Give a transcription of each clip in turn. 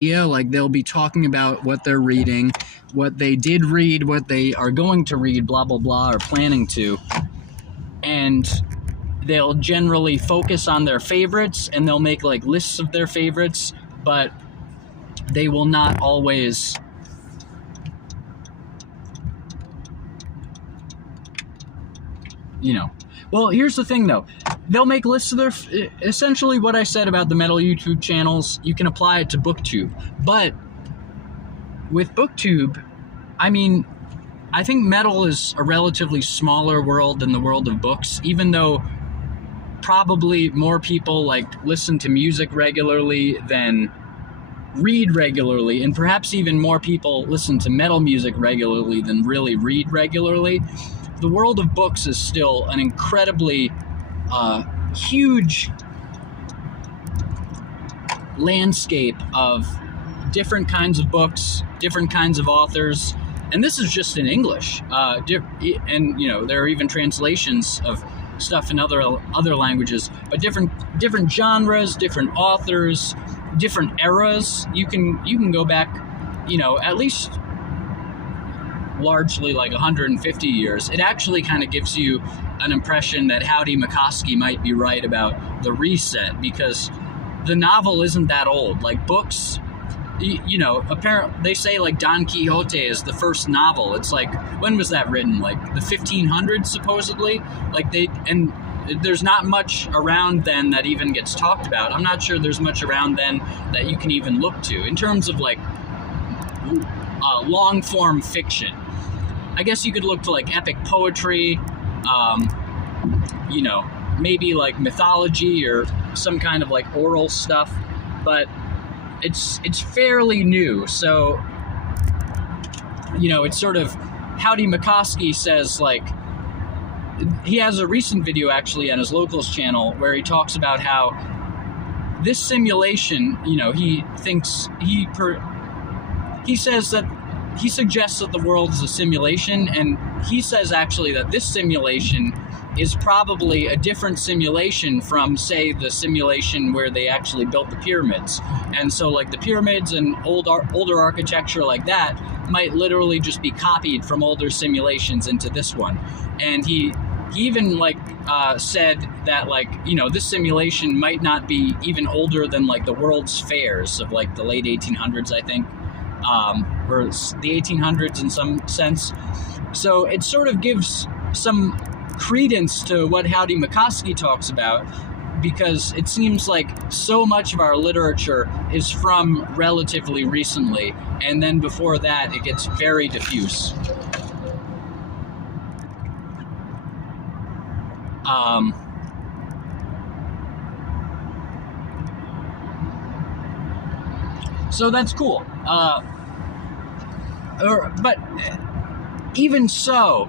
Yeah, like they'll be talking about what they're reading, what they did read, what they are going to read, blah blah blah, or planning to, and they'll generally focus on their favorites, and they'll make like lists of their favorites, but they will not always well, here's the thing though, they'll make lists of their essentially what I said about the metal YouTube channels, you can apply it to BookTube. But with BookTube, I mean, I think metal is a relatively smaller world than the world of books, even though probably more people like listen to music regularly than read regularly, and perhaps even more people listen to metal music regularly than really read regularly. The world of books is still an incredibly huge landscape of different kinds of books, different kinds of authors, and this is just in English. And there are even translations of stuff in other languages, but different genres, different authors, different eras. You can go back, at least largely like 150 years. It actually kind of gives you an impression that Howdy McCoskey might be right about the reset, because the novel isn't that old. Like books, apparently they say like Don Quixote is the first novel. It's like, when was that written? Like the 1500s supposedly. And there's not much around then that even gets talked about. I'm not sure there's much around then that you can even look to in terms of like long form fiction. I guess you could look to like epic poetry, maybe like mythology or some kind of like oral stuff, but it's fairly new. So, it's sort of, Howdy McCoskey says, like, he has a recent video actually on his Locals channel where he talks about how this simulation, he says that he suggests that the world is a simulation, and he says actually that this simulation is probably a different simulation from, say, the simulation where they actually built the pyramids. And so, like, the pyramids and older architecture like that might literally just be copied from older simulations into this one. And he even, said that, this simulation might not be even older than, like, the World's Fairs of, like, the late 1800s, I think. Or the 1800s in some sense. So it sort of gives some credence to what Howdy McCoskey talks about, because it seems like so much of our literature is from relatively recently, and then before that it gets very diffuse. So that's cool. But even so,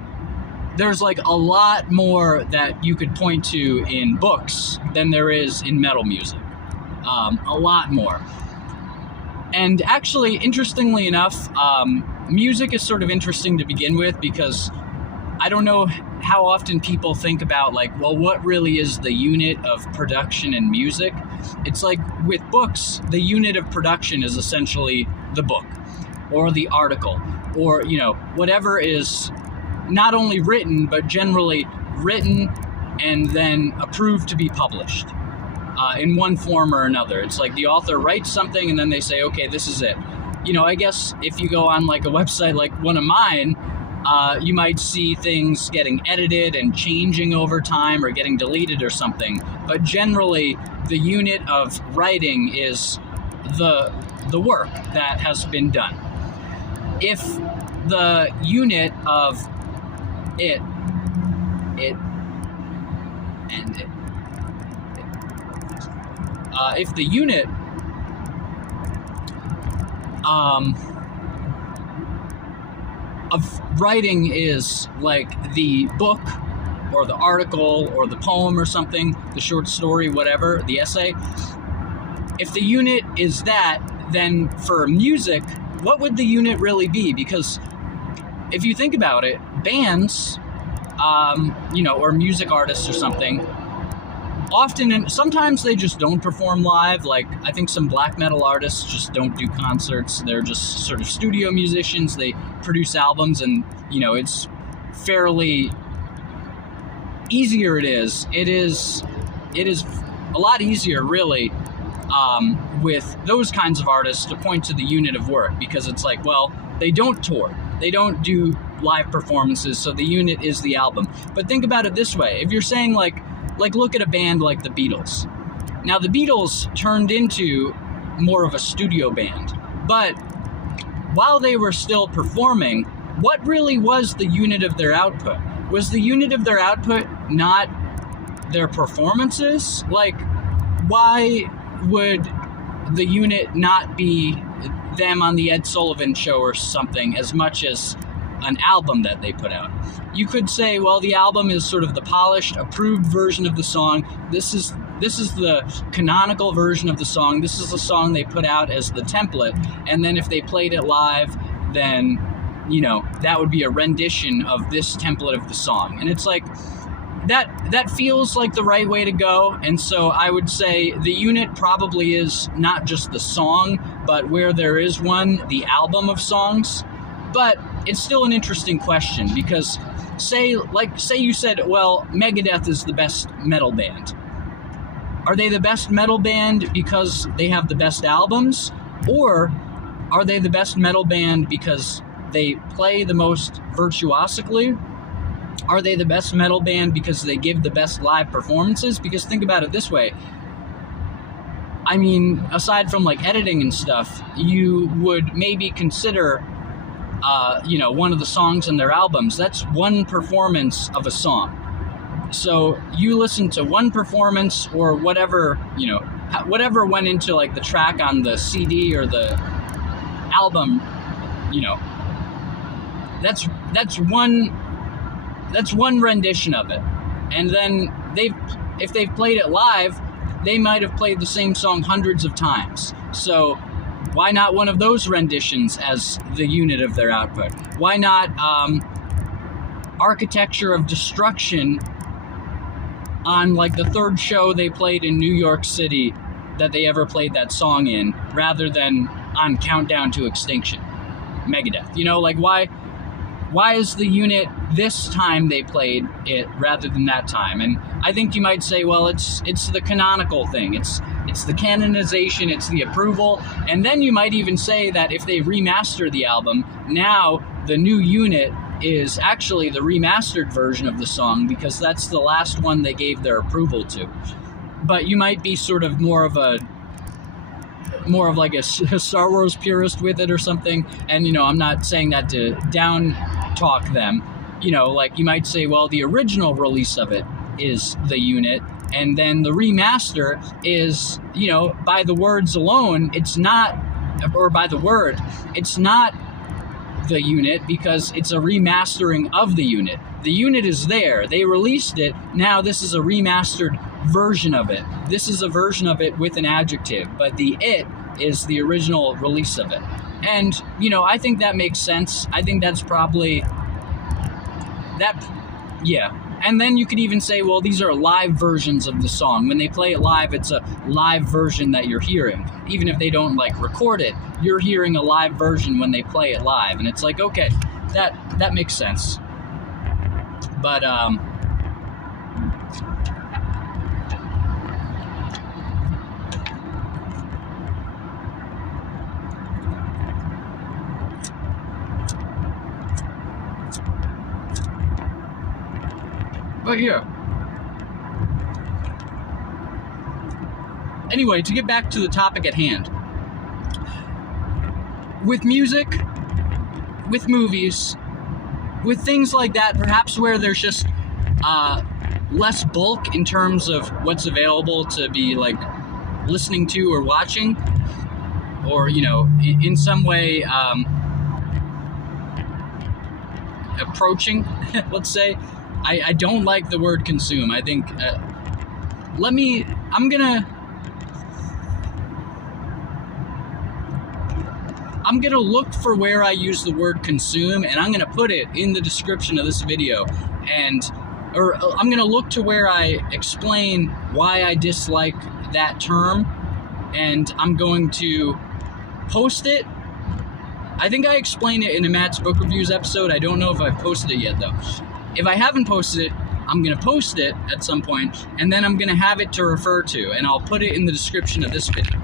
there's like a lot more that you could point to in books than there is in metal music. A lot more. And actually, interestingly enough, music is sort of interesting to begin with, because I don't know how often people think about, like, well, what really is the unit of production in music? It's like with books, the unit of production is essentially the book or the article, or, whatever is not only written, but generally written and then approved to be published in one form or another. It's like the author writes something and then they say, okay, this is it. I guess if you go on like a website like one of mine, you might see things getting edited and changing over time or getting deleted or something. But generally, the unit of writing is the work that has been done. If the unit of it, if the unit of writing is like the book or the article or the poem or something, the short story, whatever, the essay, if the unit is that, then for music, what would the unit really be? Because if you think about it, bands, or music artists or something, often, and sometimes they just don't perform live. Like, I think some black metal artists just don't do concerts. They're just sort of studio musicians. They produce albums, and, you know, it's fairly easier. It is a lot easier, really, with those kinds of artists to point to the unit of work, because it's like, well, they don't tour. They don't do live performances, so the unit is the album. But think about it this way. If you're saying, like look at a band like the Beatles. Now, the Beatles turned into more of a studio band, but while they were still performing, what really was the unit of their output? Was the unit of their output not their performances? Like, why would the unit not be them on the Ed Sullivan Show or something as much as an album that they put out? You could say, well, the album is sort of the polished, approved version of the song. This is the canonical version of the song. This is the song they put out as the template. And then if they played it live, then, you know, that would be a rendition of this template of the song. And it's like, that feels like the right way to go. And so I would say the unit probably is not just the song, but where there is one, the album of songs. But it's still an interesting question, because say you said, well, Megadeth is the best metal band. Are they the best metal band because they have the best albums? Or are they the best metal band because they play the most virtuosically? Are they the best metal band because they give the best live performances? Because think about it this way. I mean, aside from like editing and stuff, you would maybe consider one of the songs in their albums, that's one performance of a song. So you listen to one performance, or whatever, whatever went into like the track on the CD or the album, that's one rendition of it. And then if they've played it live, they might have played the same song hundreds of times. So why not one of those renditions as the unit of their output? Why not Architecture of Destruction on like the third show they played in New York City that they ever played that song in, rather than on Countdown to Extinction, Megadeth? Why is the unit this time they played it rather than that time? And I think you might say, well, it's the canonical thing. It's the canonization, it's the approval. And then you might even say that if they remaster the album, now the new unit is actually the remastered version of the song, because that's the last one they gave their approval to. But you might be sort of more of like a Star Wars purist with it or something. And, I'm not saying that to down talk them. Like you might say, well, the original release of it is the unit, and then the remaster is, by the words alone, it's not the unit, because it's a remastering of the unit. The unit is there. They released it. Now this is a remastered version of it. This is a version of it with an adjective, but the it is the original release of it. And, I think that makes sense. I think that's probably that. Yeah. And then you could even say, well, these are live versions of the song. When they play it live, it's a live version that you're hearing. Even if they don't record it, you're hearing a live version when they play it live. And it's like, okay, that makes sense. But yeah. Anyway, to get back to the topic at hand. With music, with movies, with things like that, perhaps where there's just less bulk in terms of what's available to be listening to or watching, or in some way approaching, let's say. I don't like the word consume. I think I'm gonna look for where I use the word consume, and I'm gonna put it in the description of this video. And or I'm going to look to where I explain why I dislike that term, and I'm going to post it. I think I explained it in a Matt's Book Reviews episode. I don't know if I've posted it yet, though. If I haven't posted it, I'm going to post it at some point, and then I'm going to have it to refer to, and I'll put it in the description of this video.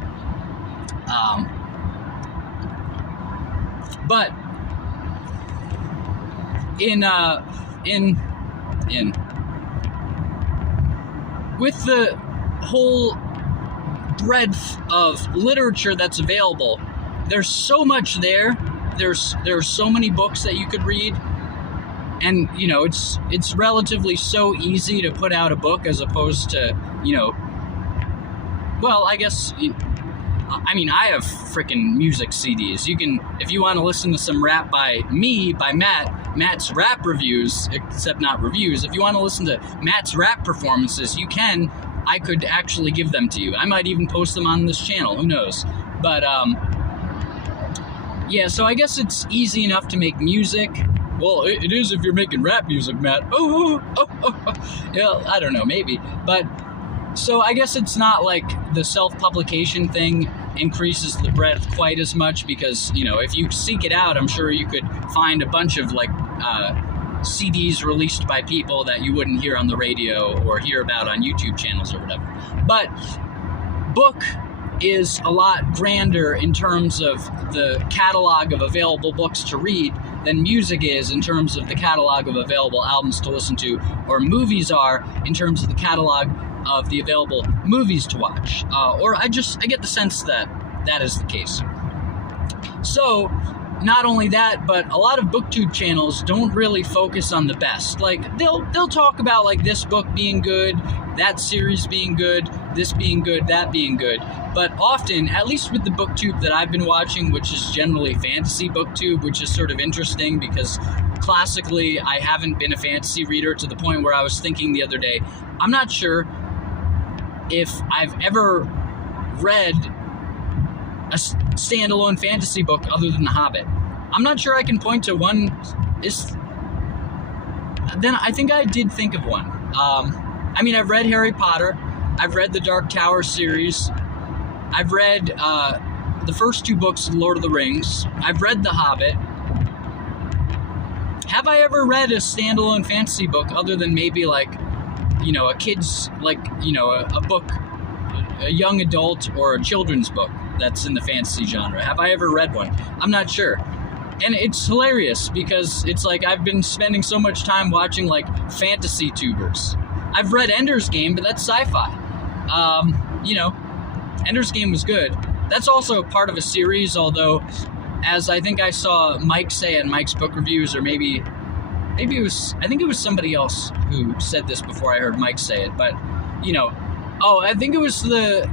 But with the whole breadth of literature that's available, there's so much there. There's so many books that you could read, and you know it's relatively so easy to put out a book as opposed to, you know, well, I guess, I mean, I have freaking music CDs. You can, if you want to listen to some rap by me, by Matt's rap reviews, except not reviews. If you want to listen to Matt's rap performances, you can. I could actually give them to you. I might even post them on this channel. Who knows? But yeah. So I guess it's easy enough to make music. Well, it is if you're making rap music, Matt. Yeah, I don't know, maybe, but. So I guess it's not like the self-publication thing increases the breadth quite as much, because, you know, if you seek it out, I'm sure you could find a bunch of like CDs released by people that you wouldn't hear on the radio or hear about on YouTube channels or whatever. But book is a lot grander in terms of the catalog of available books to read than music is in terms of the catalog of available albums to listen to, or movies are in terms of the catalog of the available movies to watch. Or I get the sense that that is the case. So, not only that, but a lot of booktube channels don't really focus on the best. Like, they'll talk about like this book being good, that series being good, this being good, that being good. But often, at least with the booktube that I've been watching, which is generally fantasy booktube, which is sort of interesting because classically I haven't been a fantasy reader, to the point where I was thinking the other day, I'm not sure if I've ever read a standalone fantasy book other than The Hobbit. I'm not sure I can point to one. Then I think I did think of one. I mean, I've read Harry Potter. I've read the Dark Tower series. I've read the first two books of Lord of the Rings. I've read The Hobbit. Have I ever read a standalone fantasy book other than maybe like, you know, a kid's, like, you know, a book, a young adult or a children's book that's in the fantasy genre? Have I ever read one? I'm not sure. And it's hilarious because it's like I've been spending so much time watching like fantasy tubers. I've read Ender's Game, but that's sci-fi. You know, Ender's Game was good. That's also part of a series, although, as I think I saw Mike say in Mike's book reviews, or maybe it was, I think it was somebody else who said this before I heard Mike say it, but, you know, I think it was the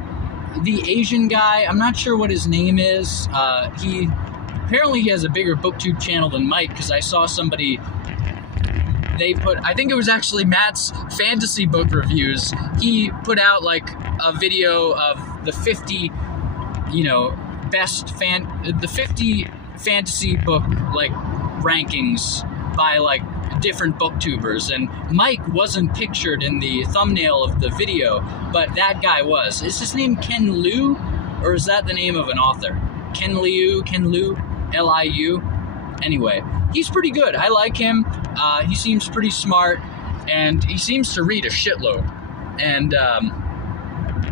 Asian guy. I'm not sure what his name is. Apparently he has a bigger booktube channel than Mike, because I saw somebody, I think it was actually Matt's fantasy book reviews. He put out like a video of the 50, you know, the 50 fantasy book like rankings by like different booktubers, and Mike wasn't pictured in the thumbnail of the video, but that guy was. Is his name Ken Liu, or is that the name of an author? Ken Liu, L-I-U. Anyway, he's pretty good. I like him. He seems pretty smart, and he seems to read a shitload. And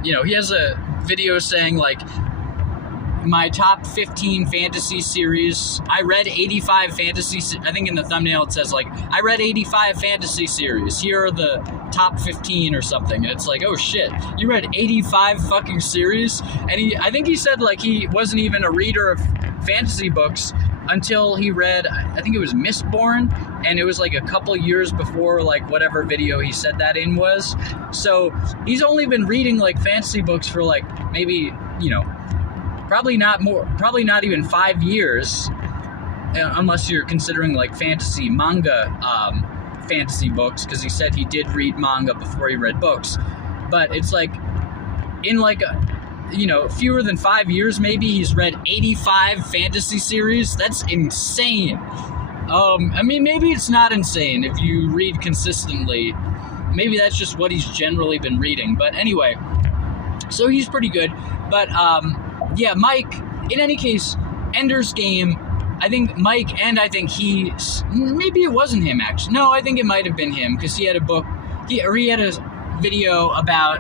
you know, he has a video saying like, my top 15 fantasy series. I read 85 fantasy. I think in the thumbnail it says like, I read 85 fantasy series. Here are the top 15 or something. And it's like, oh shit, you read 85 fucking series? And I think he said like he wasn't even a reader of fantasy books until he read, I think it was Mistborn, and it was like a couple years before like whatever video he said that in was. So he's only been reading like fantasy books for like maybe, you know, probably not even 5 years, unless you're considering like fantasy manga fantasy books, because he said he did read manga before he read books. But it's like in like you know, fewer than 5 years maybe, he's read 85 fantasy series. That's insane. I mean, maybe it's not insane if you read consistently maybe that's just what he's generally been reading. But anyway, so he's pretty good. But yeah, Mike, in any case, Ender's Game, I think Mike, and I think maybe it wasn't him actually. No, I think it might have been him, because he had a book, he had a video about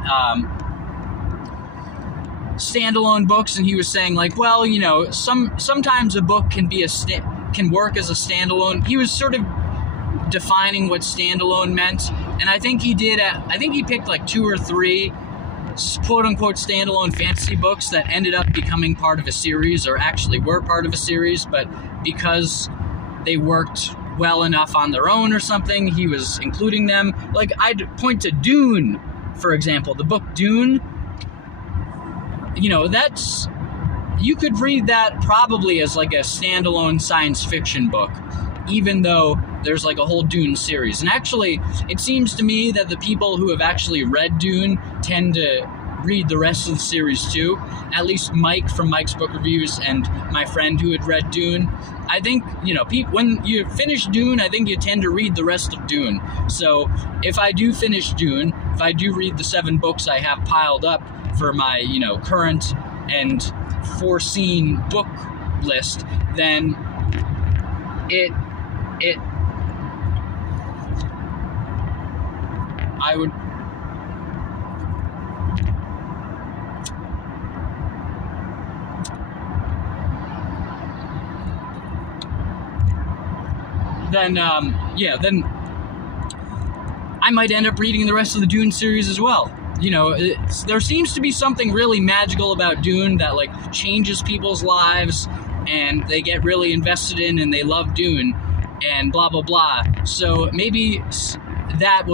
standalone books, and he was saying like, well, you know, sometimes a book can work as a standalone. He was sort of defining what standalone meant, and I think he picked like 2 or 3 quote-unquote standalone fantasy books that ended up becoming part of a series, or actually were part of a series, but because they worked well enough on their own or something, he was including them. Like, I'd point to Dune, for example. The book Dune, you know, you could read that probably as like a standalone science fiction book, even though there's like a whole Dune series. And actually, it seems to me that the people who have actually read Dune tend to read the rest of the series too. At least Mike from Mike's Book Reviews and my friend who had read Dune. I think, you know, when you finish Dune, I think you tend to read the rest of Dune. So if I do finish Dune, if I do read the 7 books I have piled up for my, you know, current and foreseen book list, then I would then I might end up reading the rest of the Dune series as well. You know, there seems to be something really magical about Dune that like changes people's lives, and they get really invested in, and they love Dune, and blah blah blah. So maybe that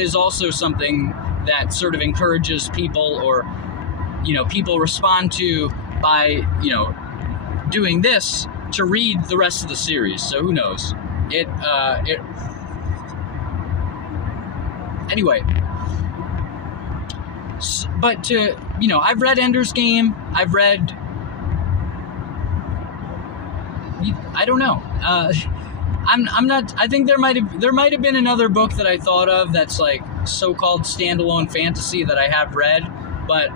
is also something that sort of encourages people, or, you know, people respond to by, you know, doing this to read the rest of the series. So who knows? Anyway. But you know, I've read Ender's Game. I don't know. I'm not. I think there might have been another book that I thought of that's like so-called standalone fantasy that I have read. But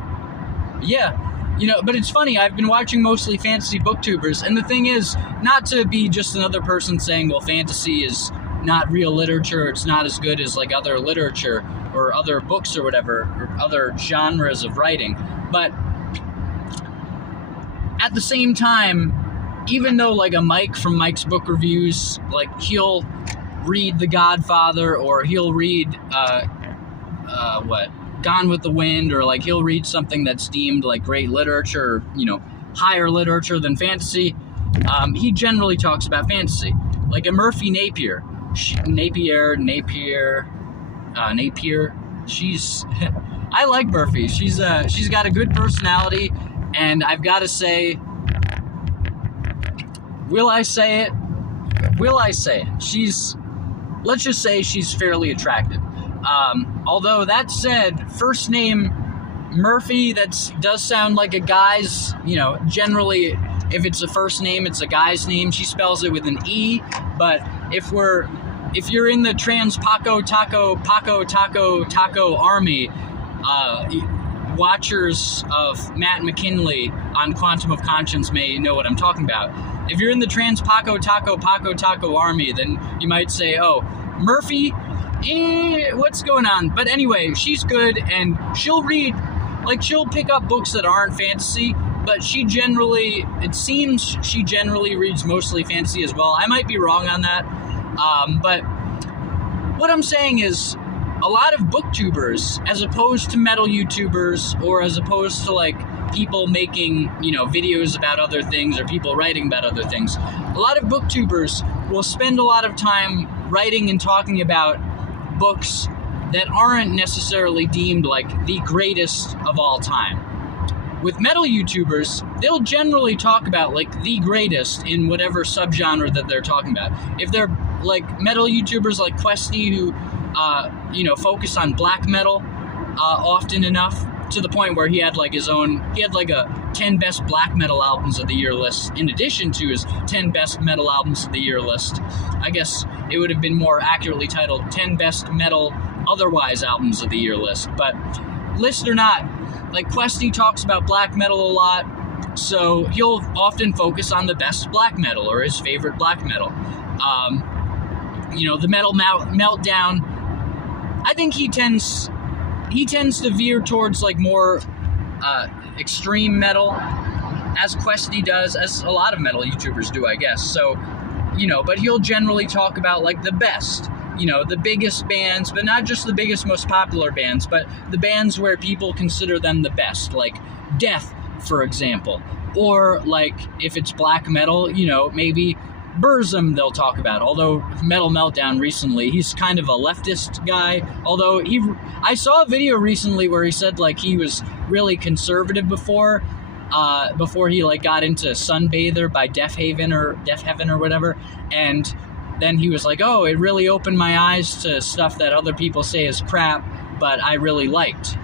yeah, you know. But it's funny. I've been watching mostly fantasy booktubers, and the thing is, not to be just another person saying, well, fantasy is not real literature. It's not as good as like other literature or other books or whatever, or other genres of writing. But at the same time, even though like a Mike from Mike's Book Reviews, like he'll read The Godfather, or he'll read Gone with the Wind, or like he'll read something that's deemed like great literature, or, you know, higher literature than fantasy, he generally talks about fantasy. Like a Murphy Napier. She's I like Murphy. She's got a good personality, and I've got to say, will I say it? Let's just say she's fairly attractive. Although that said, first name Murphy, that does sound like a guy's, you know, generally if it's a first name, it's a guy's name. She spells it with an E, but if you're in the trans Paco Taco army, watchers of Matt McKinley on Quantum of Conscience may know what I'm talking about. If you're in the trans Paco Taco army, then you might say, oh, Murphy, what's going on? But anyway, she's good, and she'll pick up books that aren't fantasy, but it seems she generally reads mostly fantasy as well. I might be wrong on that. But what I'm saying is, a lot of booktubers, as opposed to metal YouTubers, or as opposed to like people making, you know, videos about other things, or people writing about other things, a lot of booktubers will spend a lot of time writing and talking about books that aren't necessarily deemed like the greatest of all time. With metal YouTubers, they'll generally talk about like the greatest in whatever subgenre that they're talking about. If they're like metal YouTubers like Questy, who focus on black metal often enough, to the point where he had like a 10 best black metal albums of the year list in addition to his 10 best metal albums of the year list. I guess it would have been more accurately titled 10 best metal otherwise albums of the year list. But list or not, like Questy talks about black metal a lot, so he'll often focus on the best black metal or his favorite black metal. The Metal Meltdown, I think he tends to veer towards like more extreme metal, as Questy does, as a lot of metal YouTubers do, I guess. So, but he'll generally talk about like the best, the biggest bands, but not just the biggest, most popular bands, but the bands where people consider them the best, like Death, for example. Or like if it's black metal, maybe Burzum they'll talk about. Although Metal Meltdown recently, he's kind of a leftist guy. Although I saw a video recently where he said like he was really conservative before he like got into Sunbather by Deaf Heaven or whatever, and then he was like, oh, it really opened my eyes to stuff that other people say is crap, but I really liked.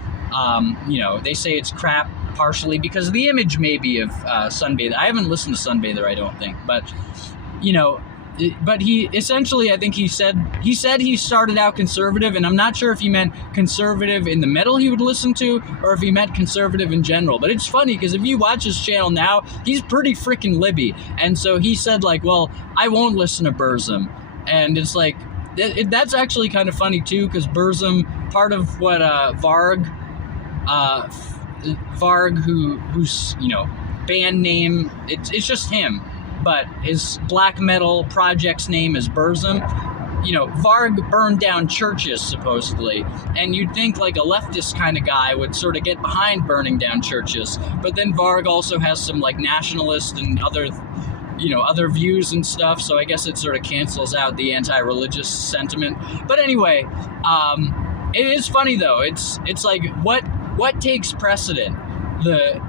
They say it's crap partially because of the image maybe of Sunbather. I haven't listened to Sunbather, I don't think, but but he essentially, I think he said he started out conservative, and I'm not sure if he meant conservative in the metal he would listen to or if he meant conservative in general. But it's funny because if you watch his channel now, he's pretty freaking libby, and so he said like, well, I won't listen to Burzum, and it's like that's actually kind of funny too, because Burzum, part of what Varg, who's band name, it's just him, but his black metal project's name is Burzum. Varg burned down churches, supposedly, and you'd think like a leftist kind of guy would sort of get behind burning down churches, but then Varg also has some like nationalist and other views and stuff, so I guess it sort of cancels out the anti-religious sentiment. But anyway, it is funny though, it's like what takes precedent? The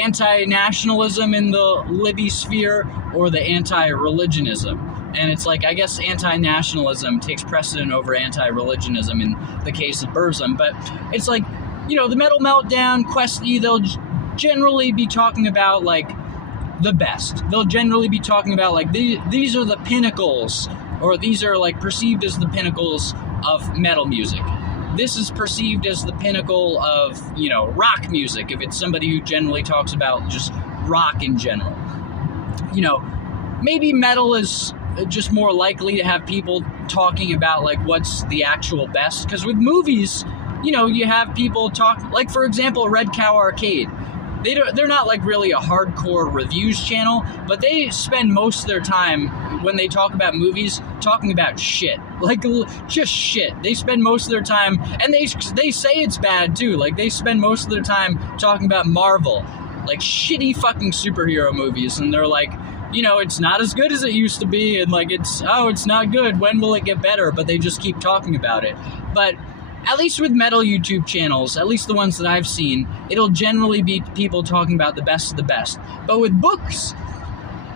anti-nationalism in the Libby sphere or the anti-religionism? And it's like, I guess anti-nationalism takes precedent over anti-religionism in the case of Burzum. But it's like, the Metal Meltdown, Questy, they'll generally be talking about like the best. They'll generally be talking about like these are the pinnacles, or these are like perceived as the pinnacles of metal music. This is perceived as the pinnacle of, rock music, if it's somebody who generally talks about just rock in general. Maybe metal is just more likely to have people talking about, like, what's the actual best. Because with movies, you have people talk, like, for example, Red Cow Arcade. They're not, like, really a hardcore reviews channel, but they spend most of their time, when they talk about movies, talking about shit. Like, just shit. They spend most of their time, and they say it's bad, too. Like, they spend most of their time talking about Marvel. Like, shitty fucking superhero movies, and they're like, it's not as good as it used to be, and, like, it's not good. When will it get better? But they just keep talking about it. But at least with metal YouTube channels, at least the ones that I've seen, it'll generally be people talking about the best of the best. But with books,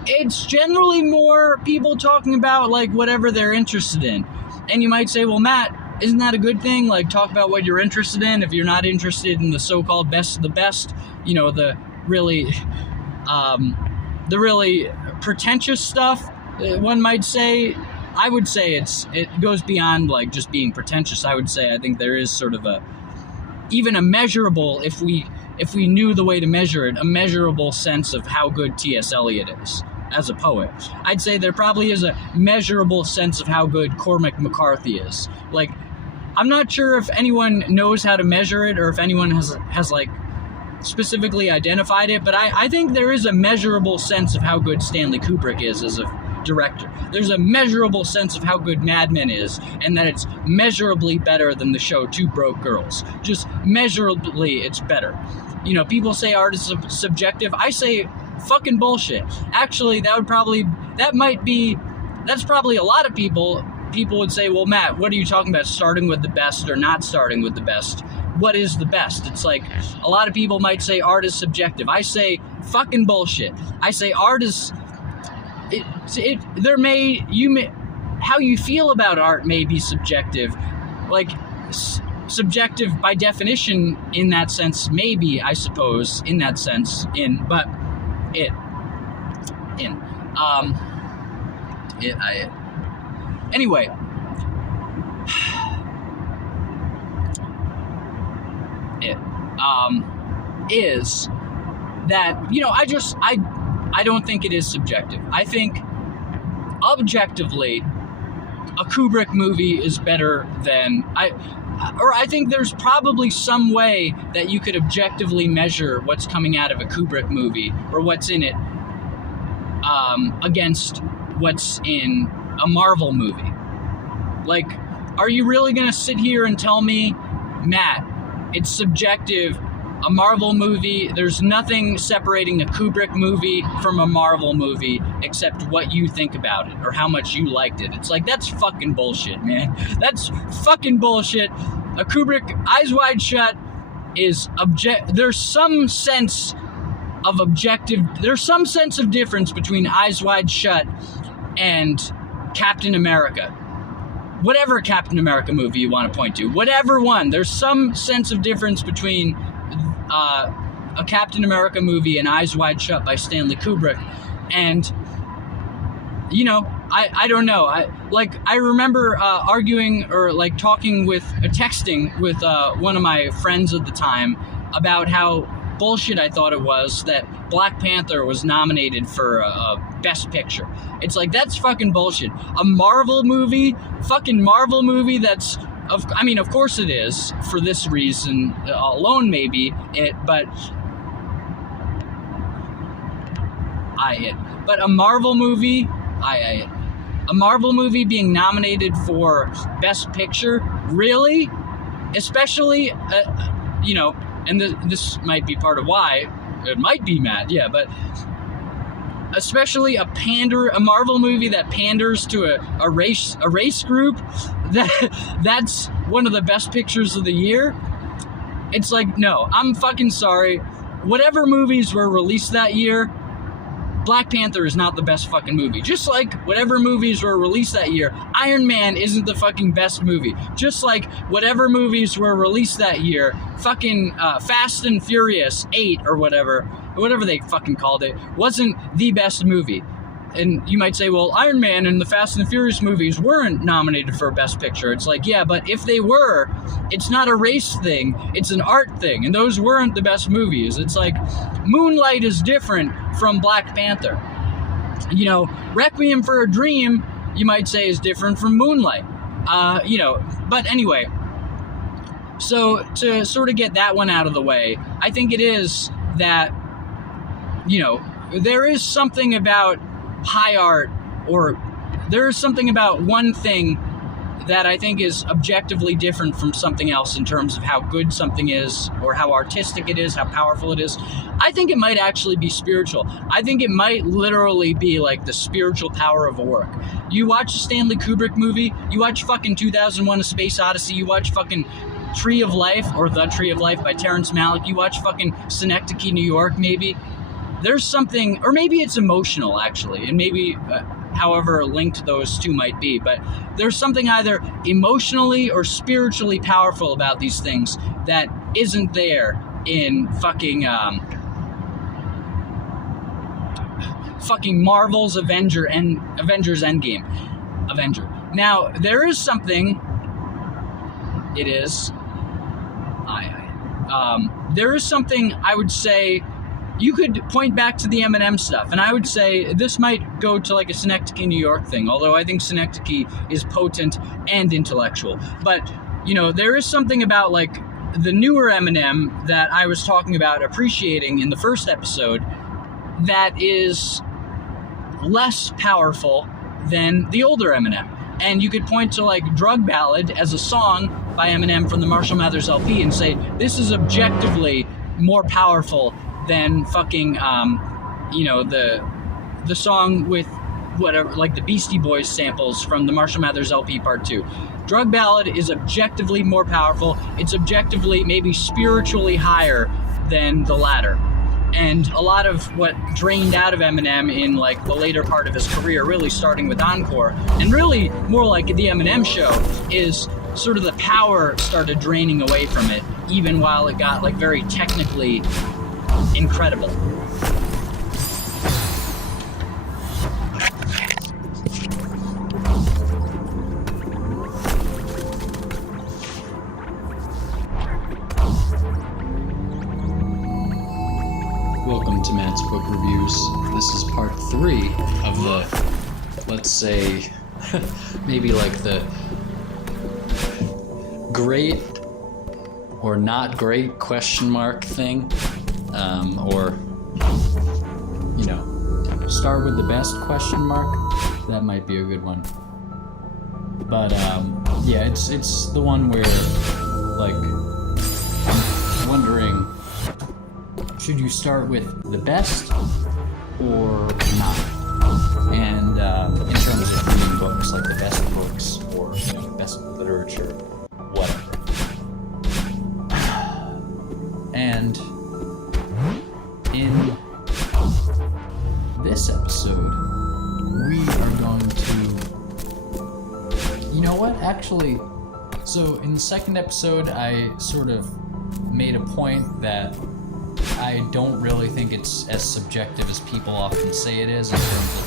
it's generally more people talking about, like, whatever they're interested in. And you might say, well, Matt, isn't that a good thing? Like, talk about what you're interested in. If you're not interested in the so-called best of the best, the really pretentious stuff, one might say, I would say it goes beyond like just being pretentious. I would say I think there is sort of even a measurable, if we knew the way to measure it, a measurable sense of how good T.S. Eliot is as a poet. I'd say there probably is a measurable sense of how good Cormac McCarthy is. Like, I'm not sure if anyone knows how to measure it or if anyone has like specifically identified it, but I think there is a measurable sense of how good Stanley Kubrick is as a director. There's a measurable sense of how good Mad Men is, and that it's measurably better than the show Two Broke Girls. Just measurably, it's better. People say art is subjective. I say fucking bullshit. Actually, that's probably a lot of people. People would say, well, Matt, what are you talking about? Starting with the best or not starting with the best? What is the best? It's like, a lot of people might say art is subjective. I say fucking bullshit. I say art is, how you feel about art may be subjective. Like, subjective by definition in that sense, maybe, I suppose, in that sense, anyway, is that, I don't think it is subjective. I think objectively a Kubrick movie is better than I think there's probably some way that you could objectively measure what's coming out of a Kubrick movie or what's in it against what's in a Marvel movie. Like, are you really going to sit here and tell me, Matt, it's subjective, a Marvel movie, there's nothing separating a Kubrick movie from a Marvel movie except what you think about it or how much you liked it? It's like, that's fucking bullshit, man. That's fucking bullshit. A Kubrick, Eyes Wide Shut, is there's some sense of difference between Eyes Wide Shut and Captain America. Whatever Captain America movie you want to point to, whatever one, there's some sense of difference between a Captain America movie and Eyes Wide Shut by Stanley Kubrick. And I don't know. I remember arguing or texting with one of my friends at the time about how bullshit I thought it was that Black Panther was nominated for Best Picture. It's like, that's fucking bullshit. A Marvel movie that's, of course it is, for this reason alone maybe, but a Marvel movie, a Marvel movie being nominated for Best Picture, really? Especially, and this might be part of why it might be, Matt, yeah, but especially a Marvel movie that panders to a race group, that's one of the best pictures of the year. It's like, no, I'm fucking sorry. Whatever movies were released that year, Black Panther is not the best fucking movie. Just like whatever movies were released that year, Iron Man isn't the fucking best movie. Just like whatever movies were released that year, fucking Fast and Furious 8 or whatever they fucking called it, wasn't the best movie. And you might say, well, Iron Man and the Fast and the Furious movies weren't nominated for Best Picture. It's like, yeah, but if they were, it's not a race thing, it's an art thing, and those weren't the best movies. It's like, Moonlight is different from Black Panther. Requiem for a Dream, you might say, is different from Moonlight. But anyway, so to sort of get that one out of the way, I think it is that, there is something about high art, or there is something about one thing that I think is objectively different from something else in terms of how good something is, or how artistic it is, how powerful it is. I think it might actually be spiritual. I think it might literally be like the spiritual power of a work. You watch a Stanley Kubrick movie, you watch fucking 2001: A Space Odyssey, you watch fucking Tree of Life, or The Tree of Life by Terrence Malick, you watch fucking Synecdoche, New York, maybe. There's something, or maybe it's emotional actually, and maybe however linked those two might be, but there's something either emotionally or spiritually powerful about these things that isn't there in fucking Marvel's Avengers Endgame. Now, there is something, there is something I would say. You could point back to the Eminem stuff, and I would say this might go to like a Synecdoche, New York thing, although I think Synecdoche is potent and intellectual. But, there is something about like the newer Eminem that I was talking about appreciating in the first episode that is less powerful than the older Eminem. And you could point to like Drug Ballad as a song by Eminem from the Marshall Mathers LP and say, this is objectively more powerful than fucking, the song with whatever, like the Beastie Boys samples from the Marshall Mathers LP Part 2. Drug Ballad is objectively more powerful. It's objectively, maybe spiritually higher than the latter. And a lot of what drained out of Eminem in like the later part of his career, really starting with Encore, and really more like the Eminem Show, is sort of the power started draining away from it, even while it got like very technically incredible. of the, let's say, maybe like the great or not great question mark thing, or, you know, start with the best question mark. That might be a good one. But yeah, it's the one where, like, I'm wondering, should you start with the best or not? And in terms of reading books, like the best books or, you know, the best literature, whatever. And in this episode, we are going to, you know what, actually, so in the second episode, I sort of made a point that I don't really think it's as subjective as people often say it is in terms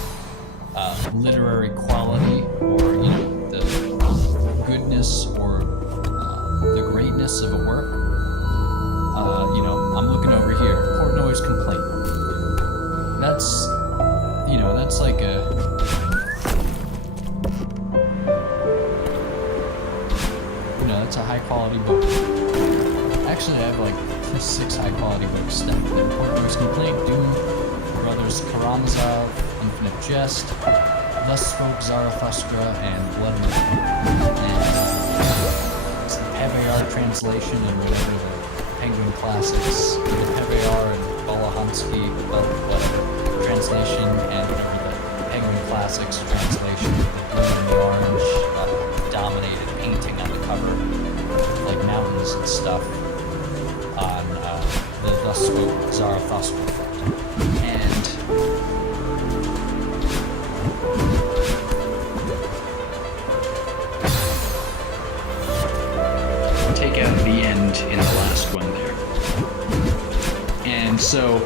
of literary quality, or, you know, the goodness or the greatness of a work. You know, I'm looking over here, Portnoy's Complaint. That's, you know, that's like a, you know, that's a high quality book. Actually, I have like 6 high quality books stacked there. Portnoy's Complaint, Doom, Brothers Karamazov, Infinite Jest, Thus Spoke Zarathustra, and Blood and Wine. And it's the Pevear translation and whatever the Penguin Classics, either Pevear and Bolahansky, whatever translation, and whatever the Penguin Classics translation, the blue and the orange dominated painting on the cover, like mountains and stuff, on the Thus Spoke Zarathustra. And take out the end in the last one there. And so,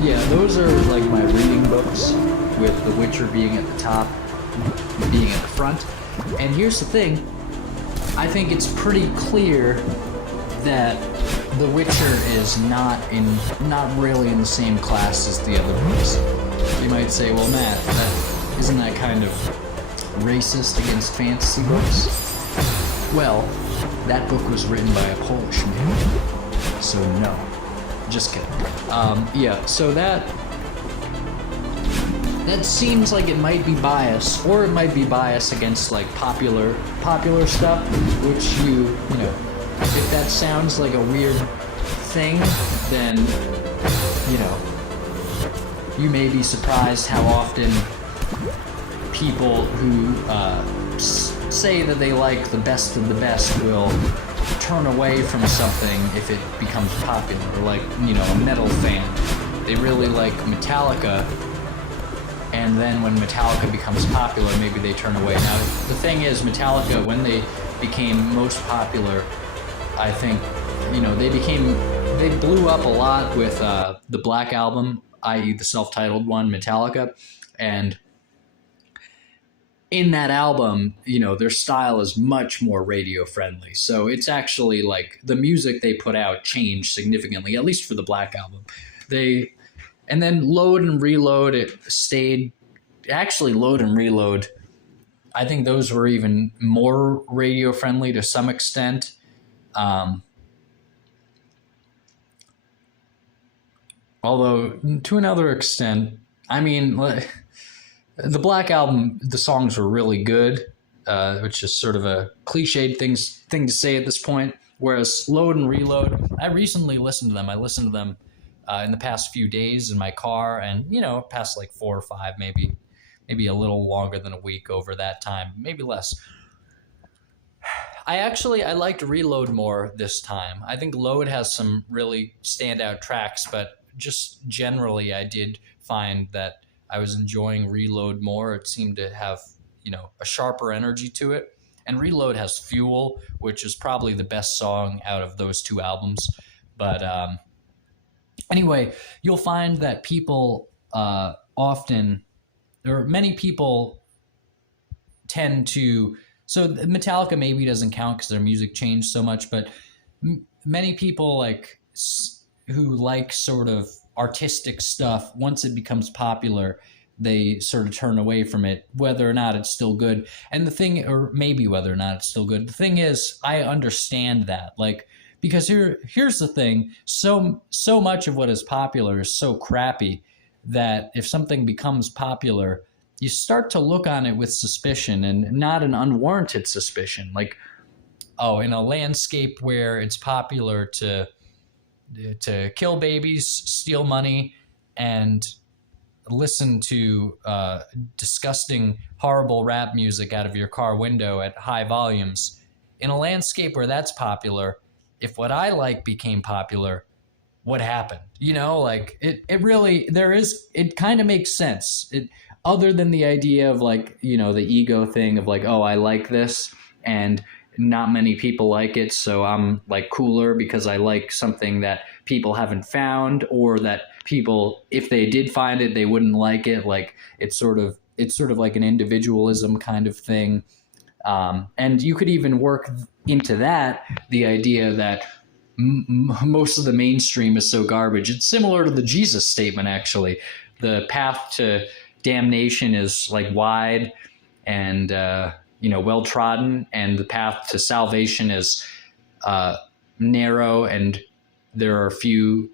yeah, those are like my reading books, with The Witcher being at the top, being at the front. And here's the thing, I think it's pretty clear that The Witcher is not really in the same class as the other books. You might say, well, Matt, isn't that kind of racist against fantasy books? Well, that book was written by a Polish man, so no. Just kidding. Yeah, so that seems like it might be biased, or it might be biased against like popular stuff, which you know, if that sounds like a weird thing, then, you know, you may be surprised how often people who say that they like the best of the best will turn away from something if it becomes popular. Like, you know, a metal fan, they really like Metallica, and then when Metallica becomes popular, maybe they turn away. Now, the thing is, Metallica, when they became most popular, I think, you know, they blew up a lot with the Black Album, i.e. the self-titled one, Metallica, and in that album, you know, their style is much more radio friendly. So it's actually like the music they put out changed significantly, at least for the Black Album. And then Load and Reload, it stayed, actually Load and Reload, I think those were even more radio friendly to some extent. Although to another extent, I mean, the Black Album, the songs were really good, which is sort of a cliched thing to say at this point. Whereas Load and Reload, I recently listened to them. I listened to them in the past few days in my car, and, you know, past like 4 or 5, maybe a little longer than a week over that time, maybe less. I liked Reload more this time. I think Load has some really standout tracks, but just generally I did find that I was enjoying Reload more. It seemed to have, you know, a sharper energy to it. And Reload has Fuel, which is probably the best song out of those 2 albums. But anyway, you'll find that people many people tend to, so Metallica maybe doesn't count because their music changed so much, but many people who like sort of artistic stuff, once it becomes popular, they sort of turn away from it, whether or not it's still good. And the thing, or maybe whether or not it's still good. The thing is, I understand that, like, because here's the thing: so much of what is popular is so crappy that if something becomes popular, you start to look on it with suspicion, and not an unwarranted suspicion. Like, oh, in a landscape where it's popular to kill babies, steal money, and listen to disgusting, horrible rap music out of your car window at high volumes, in a landscape where that's popular, if what I like became popular, what happened? You know, like it really, it kind of makes sense. Other than the idea of like, you know, the ego thing of like, oh, I like this and not many people like it, so I'm like cooler because I like something that people haven't found, or that people, if they did find it, they wouldn't like it. Like it's sort of like an individualism kind of thing. And you could even work into that the idea that most of the mainstream is so garbage. It's similar to the Jesus statement, actually. The path to damnation is like wide and well trodden, and the path to salvation is narrow, and there are few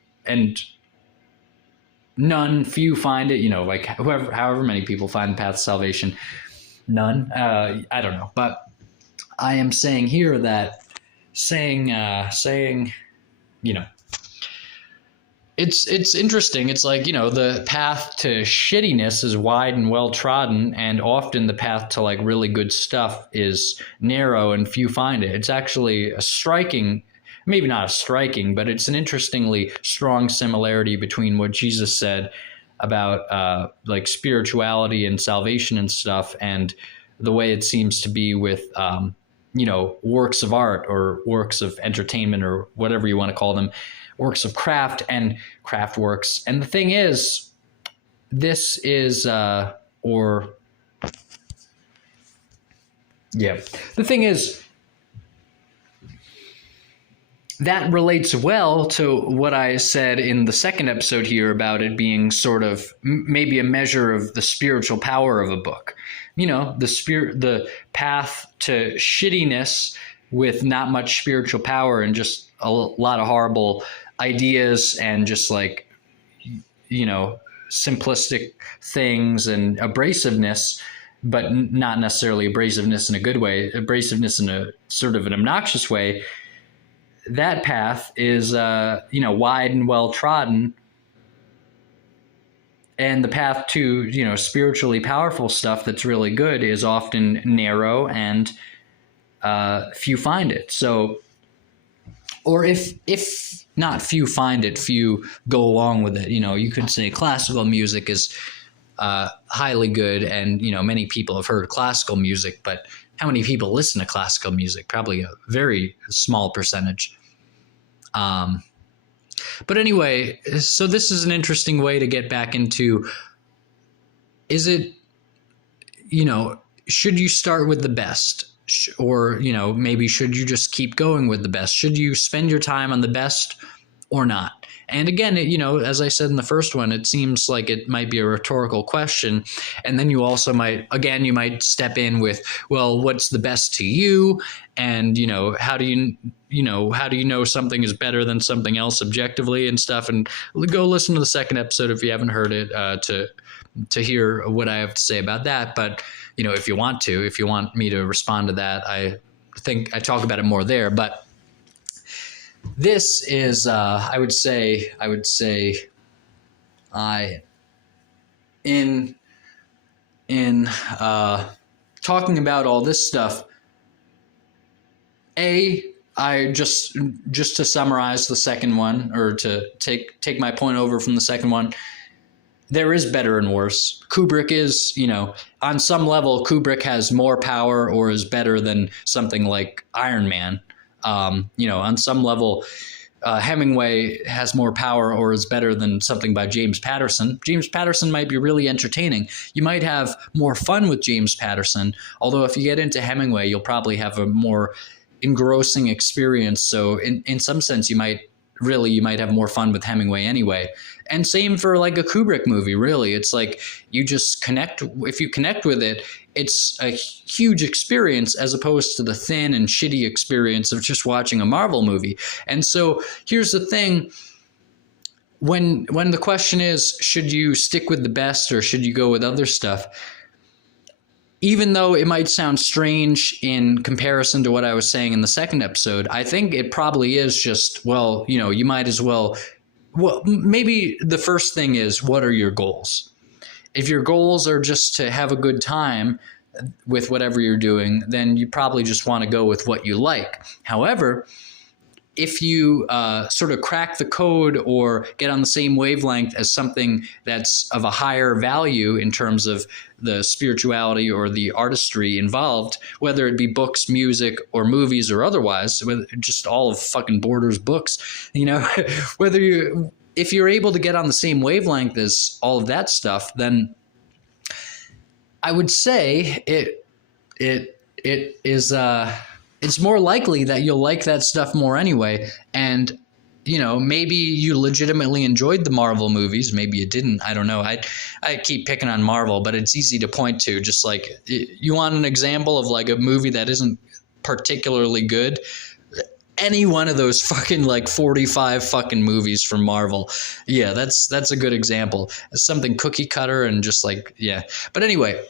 find it. You know, like however many people find the path to salvation. None. I don't know. But I am saying here that saying, it's interesting. It's like, the path to shittiness is wide and well trodden, and often the path to like really good stuff is narrow and few find it. It's actually a striking, maybe not a striking, but it's an interestingly strong similarity between what Jesus said about like spirituality and salvation and stuff, and the way it seems to be with works of art or works of entertainment or whatever you want to call them, works of craft and craft works. And the thing is, this is the thing is, that relates well to what I said in the second episode here about it being sort of maybe a measure of the spiritual power of a book. The path to shittiness with not much spiritual power and just a lot of horrible ideas and just like, simplistic things and abrasiveness, but not necessarily abrasiveness in a good way, abrasiveness in a sort of an obnoxious way. That path is, wide and well trodden, and the path to, spiritually powerful stuff that's really good is often narrow and few find it. So, or if not few find it, few go along with it. You could say classical music is highly good, and many people have heard classical music, but how many people listen to classical music? Probably a very small percentage. But anyway, so this is an interesting way to get back into, is it, should you start with the best? Or, maybe should you just keep going with the best? Should you spend your time on the best or not? And again, as I said in the first one, it seems like it might be a rhetorical question. And then you also might step in with, well, what's the best to you? And, how do you know something is better than something else objectively and stuff? And go listen to the second episode if you haven't heard it, to hear what I have to say about that. But, if you want me to respond to that, I think I talk about it more there. But this is, I would say, in talking about all this stuff, I just to summarize the second one, or to take my point over from the second one, there is better and worse. Kubrick is, on some level, Kubrick has more power or is better than something like Iron Man. On some level, Hemingway has more power or is better than something by James Patterson. James Patterson might be really entertaining. You might have more fun with James Patterson, although if you get into Hemingway, you'll probably have a more engrossing experience. So in some sense, you might really you might have more fun with Hemingway anyway. And same for like a Kubrick movie, really. It's like you just connect. If you connect with it, it's a huge experience as opposed to the thin and shitty experience of just watching a Marvel movie. And so here's the thing. When the question is, should you stick with the best or should you go with other stuff? Even though it might sound strange in comparison to what I was saying in the second episode, I think it probably is just, well, you know, you might as well. Well, maybe the first thing is, what are your goals? If your goals are just to have a good time with whatever you're doing, then you probably just want to go with what you like. However, if you sort of crack the code or get on the same wavelength as something that's of a higher value in terms of the spirituality or the artistry involved, whether it be books, music, or movies or otherwise, just all of fucking Borders books, you know, if you're able to get on the same wavelength as all of that stuff, then I would say it is it's more likely that you'll like that stuff more anyway. And, you know, maybe you legitimately enjoyed the Marvel movies. Maybe you didn't. I don't know. I keep picking on Marvel, but it's easy to point to. Just like, you want an example of like a movie that isn't particularly good? Any one of those fucking like 45 fucking movies from Marvel. Yeah, that's a good example. It's something cookie cutter and just like, yeah. But anyway,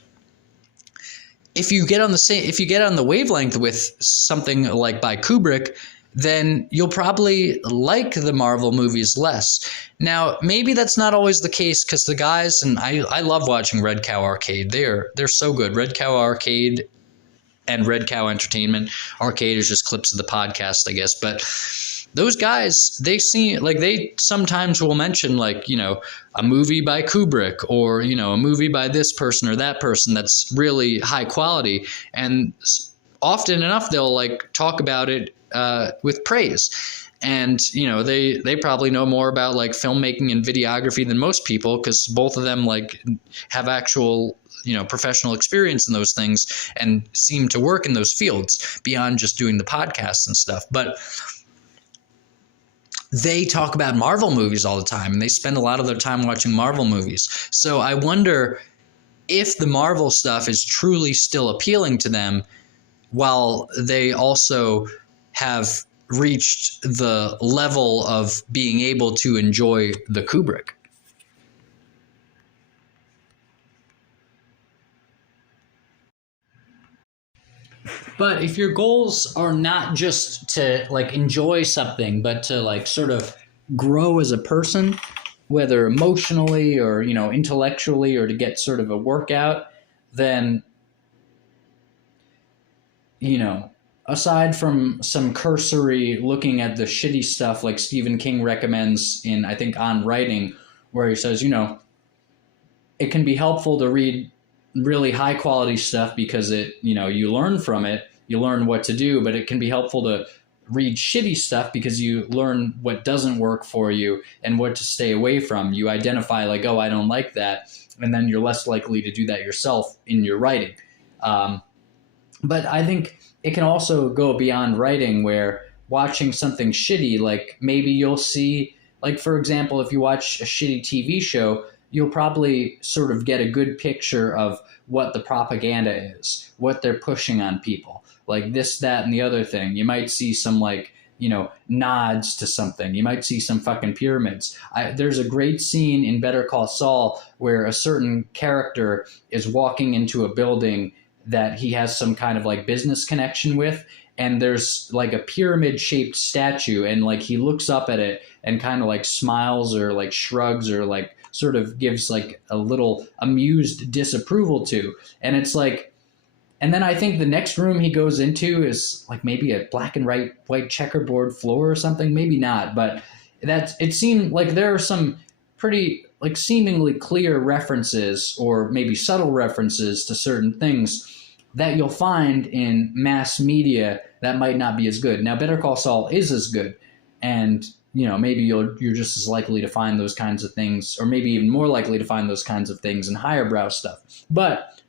if you get on the wavelength with something like by Kubrick, then you'll probably like the Marvel movies less. Now, maybe that's not always the case, because the guys, and I love watching Red Cow Arcade. They're so good. Red Cow Arcade and Red Cow Entertainment. Arcade is just clips of the podcast, I guess. But those guys, they sometimes will mention, like, you know, a movie by Kubrick, or, you know, a movie by this person or that person that's really high quality. And often enough, they'll like talk about it with praise. And, you know, they probably know more about like filmmaking and videography than most people, because both of them like have actual, you know, professional experience in those things and seem to work in those fields beyond just doing the podcasts and stuff. But they talk about Marvel movies all the time, and they spend a lot of their time watching Marvel movies. So I wonder if the Marvel stuff is truly still appealing to them, while they also have reached the level of being able to enjoy the Kubrick. But if your goals are not just to like enjoy something, but to like sort of grow as a person, whether emotionally or, you know, intellectually, or to get sort of a workout, then, you know, aside from some cursory looking at the shitty stuff like Stephen King recommends in, I think, On Writing, where he says, you know, it can be helpful to read really high quality stuff because it, you know, you learn from it, you learn what to do, but it can be helpful to read shitty stuff because you learn what doesn't work for you and what to stay away from. You identify like, oh, I don't like that. And then you're less likely to do that yourself in your writing. But I think it can also go beyond writing, where watching something shitty, like maybe you'll see, like, for example, if you watch a shitty TV show, you'll probably sort of get a good picture of what the propaganda is, what they're pushing on people, like this, that, and the other thing. You might see some, like, you know, nods to something. You might see some fucking pyramids. There's a great scene in Better Call Saul where a certain character is walking into a building that he has some kind of like business connection with, and there's like a pyramid shaped statue, and like he looks up at it and kind of like smiles or like shrugs or like sort of gives like a little amused disapproval to. And it's like, and then I think the next room he goes into is like maybe a black and white checkerboard floor or something. Maybe not, but it seemed like there are some pretty like seemingly clear references, or maybe subtle references, to certain things that you'll find in mass media that might not be as good. Now, Better Call Saul is as good, and, you know, maybe you're just as likely to find those kinds of things, or maybe even more likely to find those kinds of things in higher brow stuff. But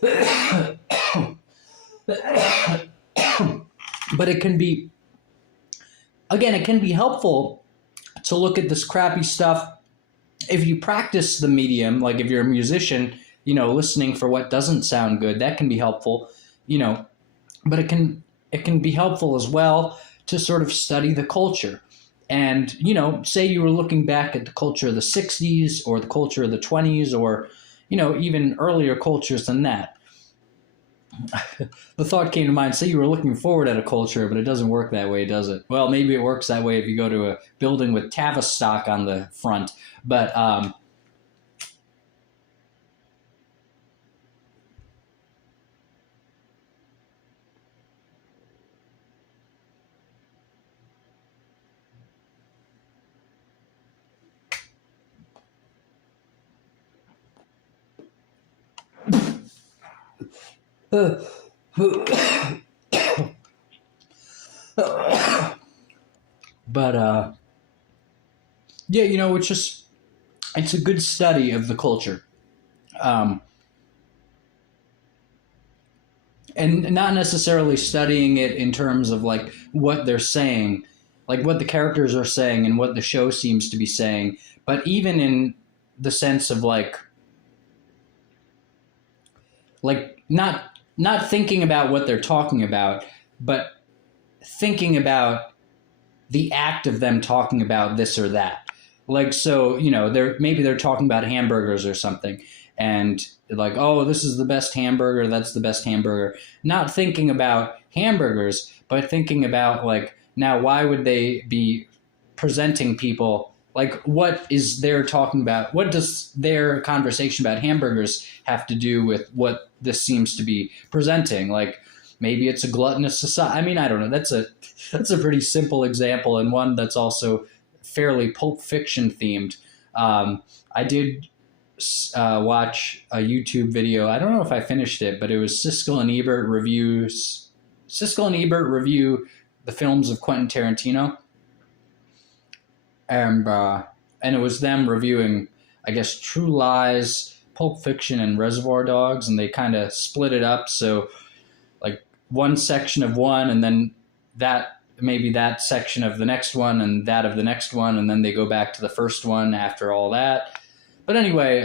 But it can be, again, it can be helpful to look at this crappy stuff if you practice the medium. Like if you're a musician, listening for what doesn't sound good, that can be helpful, but it can be helpful as well to sort of study the culture. And, say you were looking back at the culture of the 60s or the culture of the 20s, or, even earlier cultures than that. The thought came to mind, say you were looking forward at a culture, but it doesn't work that way, does it? Well, maybe it works that way if you go to a building with Tavistock on the front, but but yeah, it's a good study of the culture, and not necessarily studying it in terms of like what they're saying, like what the characters are saying and what the show seems to be saying, but even in the sense of like not thinking about what they're talking about, but thinking about the act of them talking about this or that. Like, so, they're talking about hamburgers or something, and like, oh, this is the best hamburger, that's the best hamburger. Not thinking about hamburgers, but thinking about like, now why would they be presenting people, like what is they're talking about? What does their conversation about hamburgers have to do with what this seems to be presenting? Like maybe it's a gluttonous society. I mean, I don't know. That's a pretty simple example, and one that's also fairly Pulp Fiction themed. I did watch a YouTube video. I don't know if I finished it, but it was Siskel and Ebert review the films of Quentin Tarantino, and it was them reviewing, I guess, True Lies, Pulp Fiction, and Reservoir Dogs, and they kind of split it up. So like one section of one, and then that section of the next one, and that of the next one, and then they go back to the first one after all that. But anyway,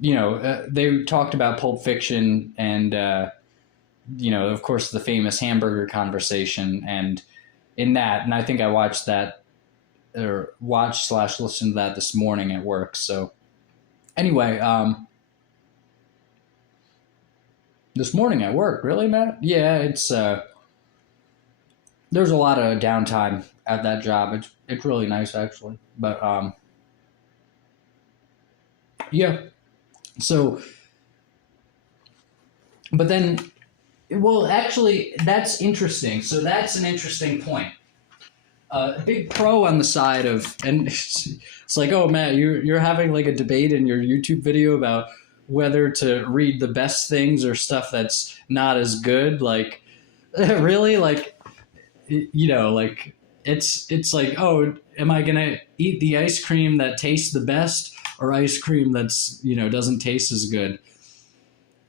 they talked about Pulp Fiction and, of course, the famous hamburger conversation. And in that, and I think I watched that, or watched/listened to that this morning at work. So anyway, this morning at work, really, Matt? Yeah, it's there's a lot of downtime at that job. It's really nice, actually. But yeah. So, but then, well, actually, that's interesting. So that's an interesting point. A big pro on the side of, and it's like, oh, Matt, you're having like a debate in your YouTube video about whether to read the best things or stuff that's not as good. Like, really? Like, like it's like, oh, am I gonna eat the ice cream that tastes the best or ice cream that's doesn't taste as good?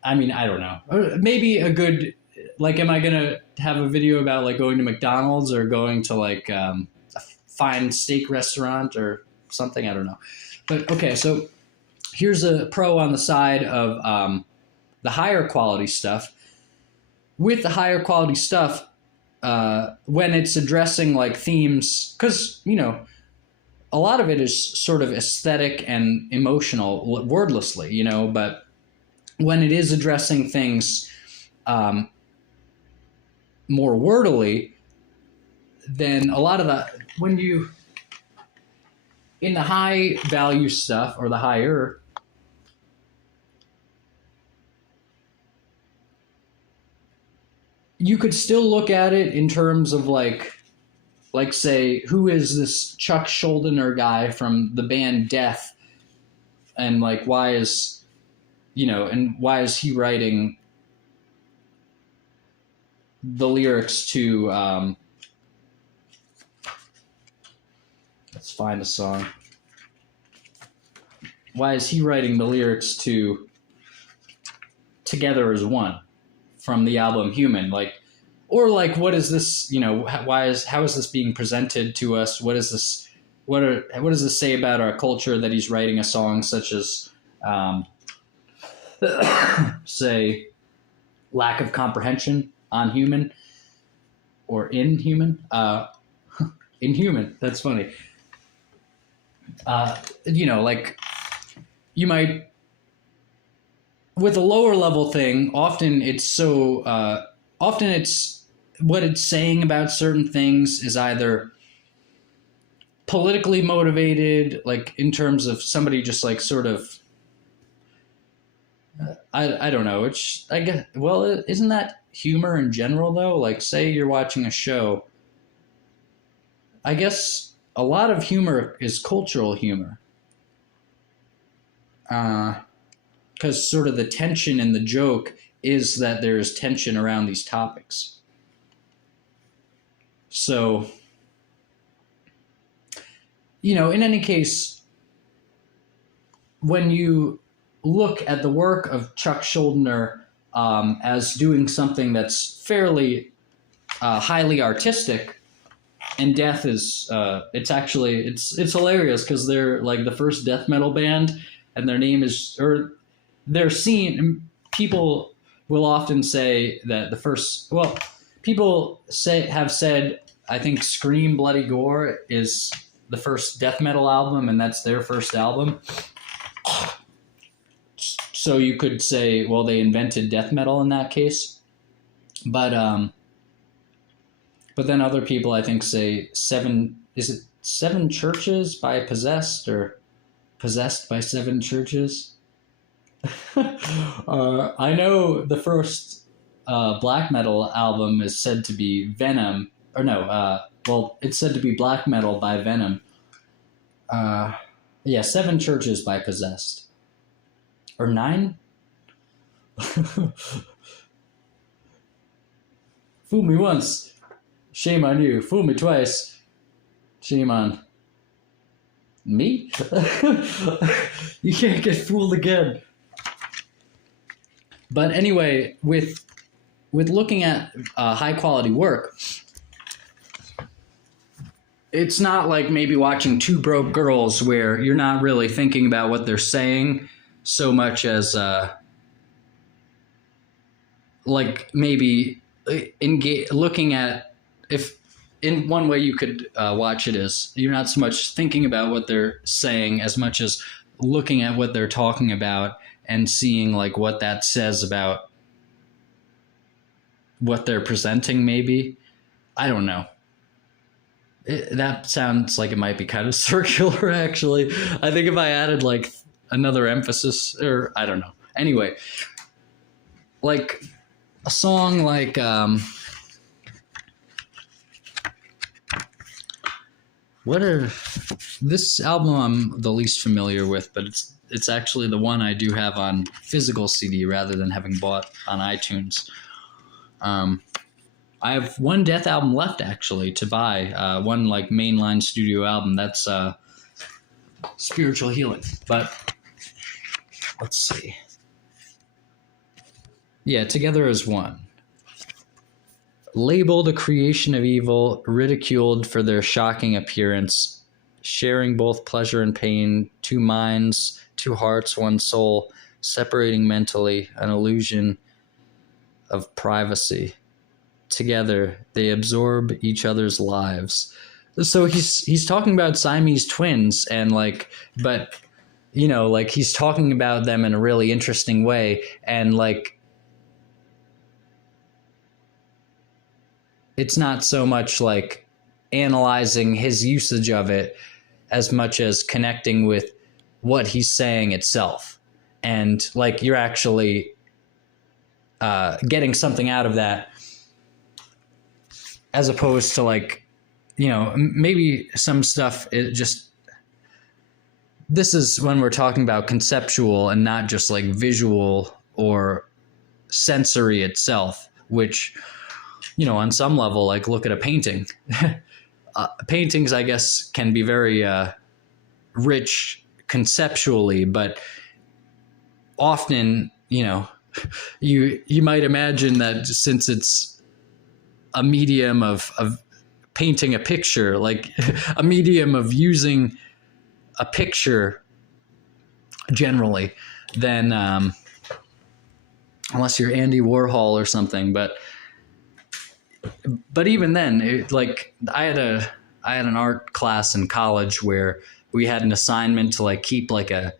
I mean, I don't know. Maybe a good, like, am I gonna have a video about like going to McDonald's or going to like a fine steak restaurant or something? I don't know. But okay, so here's a pro on the side of the higher quality stuff. With the higher quality stuff, when it's addressing like themes, because a lot of it is sort of aesthetic and emotional wordlessly, but when it is addressing things more wordily, then a lot of in the high value stuff, or the higher, you could still look at it in terms of like say, who is this Chuck Schuldiner guy from the band Death, and like why is he writing the lyrics to let's find a song. is he writing the lyrics to Together as One from the album Human? Like, or like, what is this, how is this being presented to us? What is this, what does this say about our culture that he's writing a song such as, say, lack of comprehension on Human or Inhuman? Inhuman, that's funny. Like, you might, with a lower level thing, often it's what it's saying about certain things is either politically motivated, like in terms of somebody just like sort of, I don't know. I guess, well, isn't that humor in general though? Like, say you're watching a show, I guess a lot of humor is cultural humor. Because sort of the tension in the joke is that there's tension around these topics. So, in any case, when you look at the work of Chuck Schuldiner as doing something that's fairly highly artistic, and Death is it's hilarious because they're like the first death metal band, and their name is, or they're seen, people will often say that people have said, I think Scream Bloody Gore is the first death metal album, and that's their first album. So you could say, well, they invented death metal in that case. But then other people, I think, say Seven Churches by Possessed, or Possessed by Seven Churches? I know the first black metal album is said to be Venom, or no, it's said to be black metal by Venom. Seven Churches by Possessed. Or 9? Fool me once, shame on you. Fool me twice, shame on me. You can't get fooled again. But anyway, with looking at high quality work, it's not like maybe watching Two Broke Girls where you're not really thinking about what they're saying so much as like maybe looking at, if in one way you could watch it is you're not so much thinking about what they're saying as much as looking at what they're talking about and seeing like what that says about what they're presenting. Maybe, I don't know. That sounds like it might be kind of circular, actually. I think if I added like another emphasis, or I don't know. Anyway, like a song like this album I'm the least familiar with, but it's actually the one I do have on physical CD rather than having bought on iTunes. I have one Death album left actually to buy, one like mainline studio album. That's Spiritual Healing. But let's see. Yeah, Together as One. Labeled a creation of evil, ridiculed for their shocking appearance, sharing both pleasure and pain, two minds, two hearts, one soul, separating mentally, an illusion of privacy. Together, they absorb each other's lives. So he's talking about Siamese twins, and like, but like he's talking about them in a really interesting way, and like it's not so much like analyzing his usage of it as much as connecting with what he's saying itself, and like you're actually getting something out of that, as opposed to like, maybe some stuff, it just, this is when we're talking about conceptual and not just like visual or sensory itself, which, on some level, like look at a painting. Paintings, I guess, can be very rich conceptually, but often, you might imagine that since it's a medium of painting a picture, like a medium of using a picture generally, then unless you're Andy Warhol or something, but even then, I had an art class in college where we had an assignment to like keep like an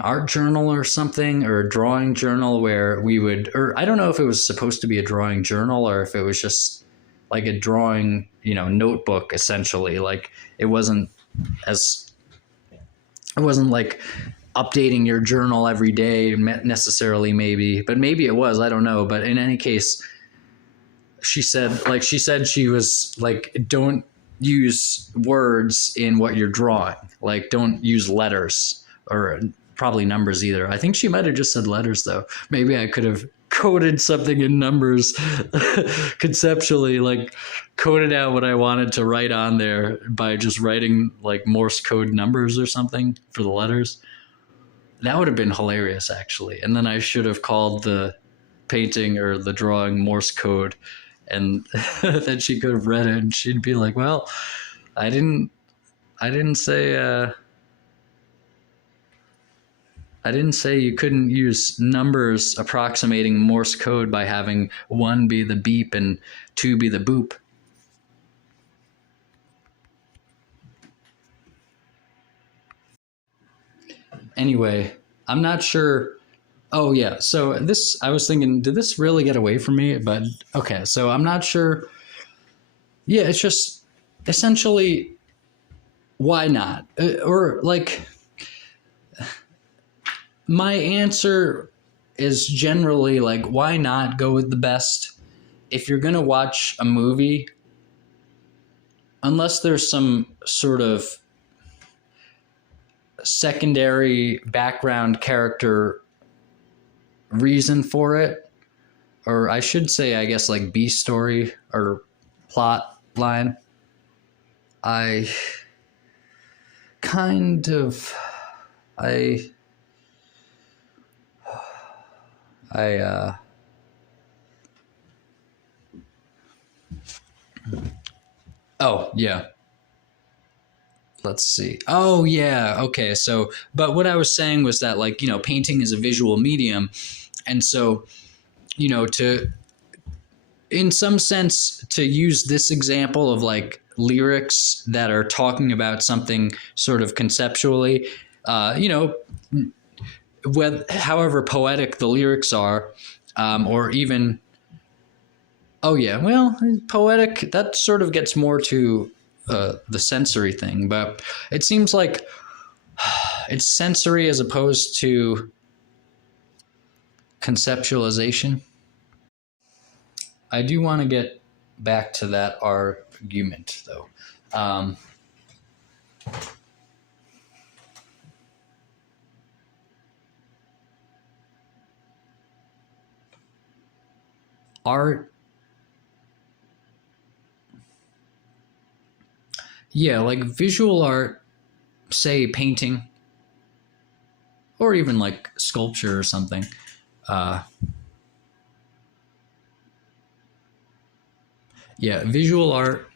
art journal or something, or a drawing journal, where we would, or I don't know if it was supposed to be a drawing journal or if it was just like a drawing, notebook essentially. Like it wasn't like updating your journal every day necessarily, maybe, but maybe it was, I don't know. But in any case, she said she was like, don't use words in what you're drawing. Like, don't use letters or probably numbers either. I think she might have just said letters though. Maybe I could have coded something in numbers conceptually, like coded out what I wanted to write on there by just writing like Morse code numbers or something for the letters. That would have been hilarious, actually. And then I should have called the painting or the drawing Morse code, and then she could have read it and she'd be like, well, I didn't say you couldn't use numbers approximating Morse code by having 1 be the beep and 2 be the boop. Anyway, I'm not sure. Oh yeah, so I was thinking, did this really get away from me? But okay, so I'm not sure. Yeah, it's just essentially, why not? Or like, my answer is generally like, why not go with the best? If you're gonna watch a movie, unless there's some sort of secondary background character reason for it, or I should say, I guess, like B story or plot line, I oh yeah, let's see. Oh yeah, okay. So, but what I was saying was that, like, painting is a visual medium, and so, in some sense, to use this example of like lyrics that are talking about something sort of conceptually, however poetic the lyrics are, or even, oh yeah, well, poetic, that sort of gets more to the sensory thing, but it seems like it's sensory as opposed to conceptualization. I do want to get back to that argument though. Art, yeah, like visual art, say painting, or even like sculpture or something. Yeah, visual art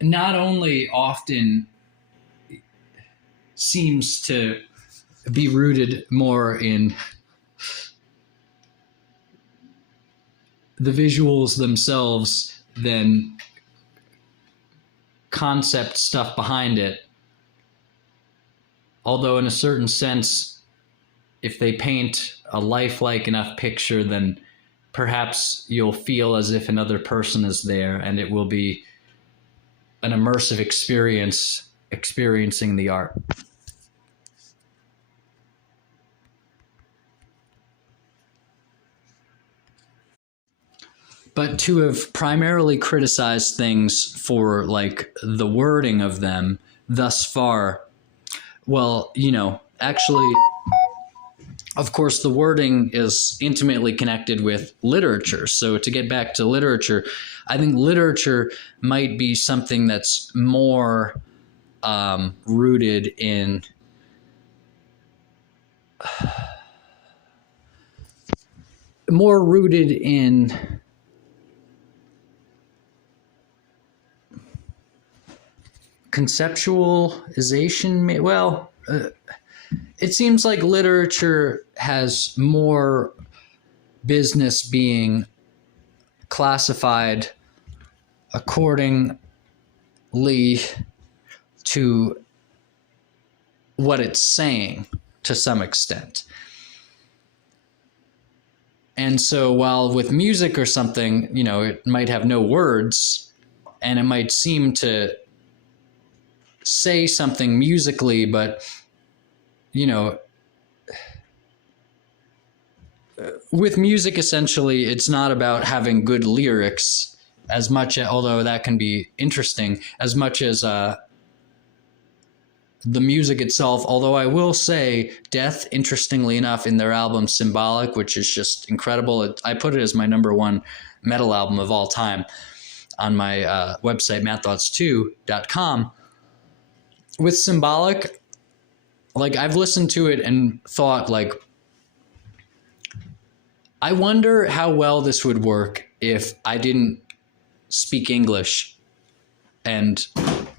not only often seems to be rooted more in the visuals themselves than concept stuff behind it. Although in a certain sense, if they paint a lifelike enough picture, then perhaps you'll feel as if another person is there, and it will be an immersive experience experiencing the art. But to have primarily criticized things for like the wording of them thus far, well, actually, of course, the wording is intimately connected with literature. So to get back to literature, I think literature might be something that's more rooted in conceptualization. Well, it seems like literature has more business being classified accordingly to what it's saying to some extent. And so while with music or something, it might have no words and it might seem to say something musically, but, with music, essentially, it's not about having good lyrics as much, although that can be interesting, as much as the music itself. Although I will say Death, interestingly enough, in their album Symbolic, which is just incredible. I put it as my number one metal album of all time on my website, mattthoughts2.com. With Symbolic, like, I've listened to it and thought, like, I wonder how well this would work if I didn't speak English and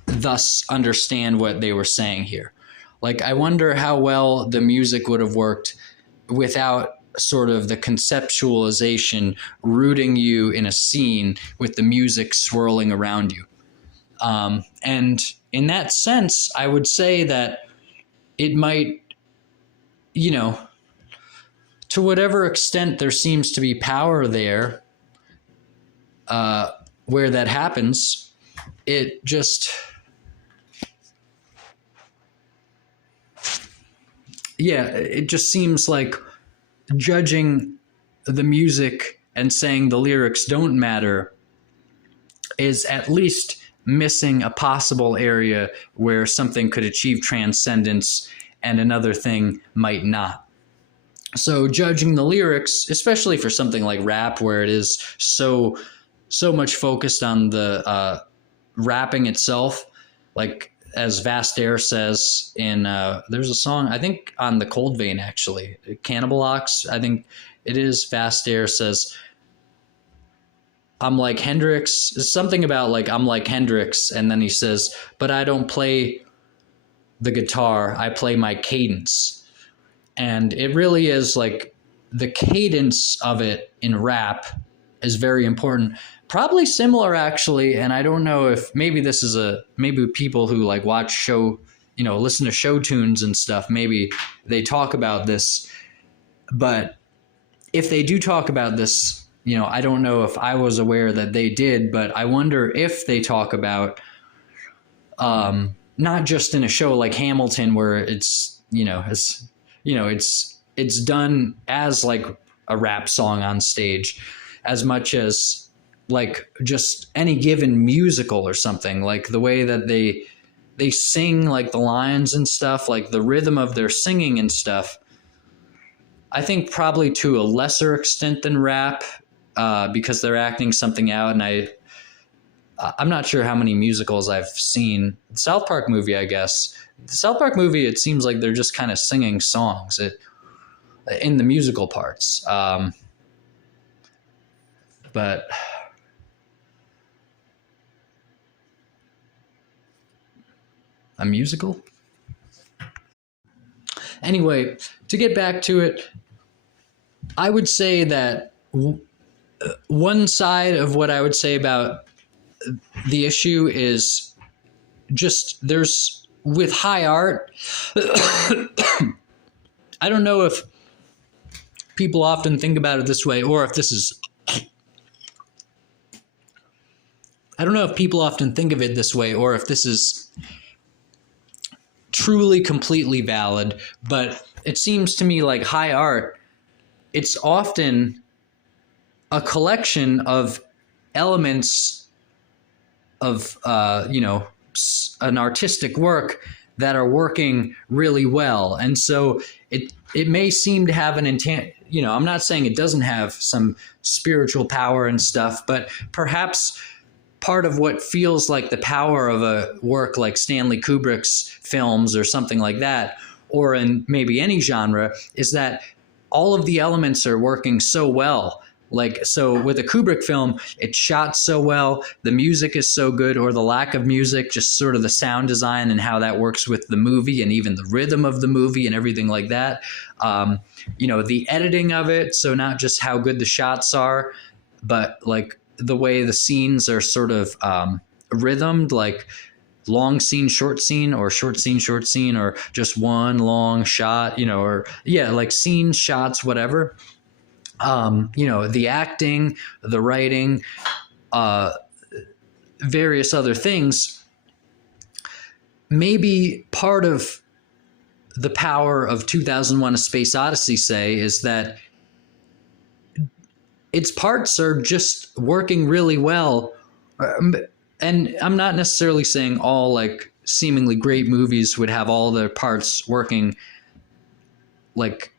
thus understand what they were saying here. Like, I wonder how well the music would have worked without sort of the conceptualization rooting you in a scene with the music swirling around you. And in that sense, I would say that it might, to whatever extent there seems to be power there, where that happens, it just, it just seems like judging the music and saying the lyrics don't matter is at least missing a possible area where something could achieve transcendence and another thing might not. So judging the lyrics, especially for something like rap, where it is so much focused on the rapping itself, like as Vast Air says in there's a song, I think on the Cold Vein, actually, Cannibal Ox, I think it is, Vast Air says, I'm like Hendrix, something about like, I'm like Hendrix, and then he says, but I don't play the guitar, I play my cadence. And it really is like the cadence of it in rap is very important. Probably similar, actually, and I don't know if maybe this is maybe people who like watch show, listen to show tunes and stuff, maybe they talk about this. But if they do talk about this, I don't know if I was aware that they did, but I wonder if they talk about not just in a show like Hamilton where it's it's done as like a rap song on stage, as much as like just any given musical or something, like the way that they sing, like the lines and stuff, like the rhythm of their singing and stuff. I think probably to a lesser extent than rap, because they're acting something out. And I'm not sure how many musicals I've seen. The South Park movie, I guess. The South Park movie, it seems like they're just kind of singing songs in the musical parts. But a musical? Anyway, to get back to it, I would say that one side of what I would say about the issue is just there's with high art. I don't know if people often think about it this way, or if this is, I don't know if people often think of it this way, or if this is truly completely valid, but it seems to me like high art, it's often a collection of elements of, an artistic work that are working really well. And so it may seem to have an intent, I'm not saying it doesn't have some spiritual power and stuff, but perhaps part of what feels like the power of a work like Stanley Kubrick's films or something like that, or in maybe any genre, is that all of the elements are working so well. Like, so with a Kubrick film, it's shot so well, the music is so good, or the lack of music, just sort of the sound design and how that works with the movie and even the rhythm of the movie and everything like that. The editing of it, so not just how good the shots are, but like the way the scenes are sort of rhythmed, like long scene, short scene, or short scene, short scene, or just one long shot, or like scene shots, whatever. The acting, the writing, various other things. Maybe part of the power of 2001: A Space Odyssey, say, is that its parts are just working really well. And I'm not necessarily saying all like seemingly great movies would have all their parts working, like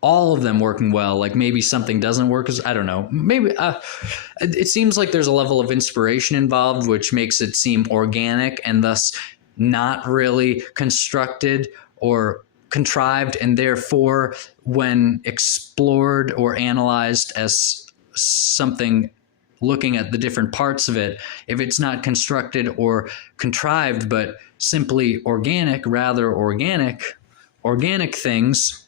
all of them working well. Like maybe something doesn't work as, I don't know, maybe it seems like there's a level of inspiration involved, which makes it seem organic and thus not really constructed or contrived, and therefore when explored or analyzed as something, looking at the different parts of it, if it's not constructed or contrived but simply organic things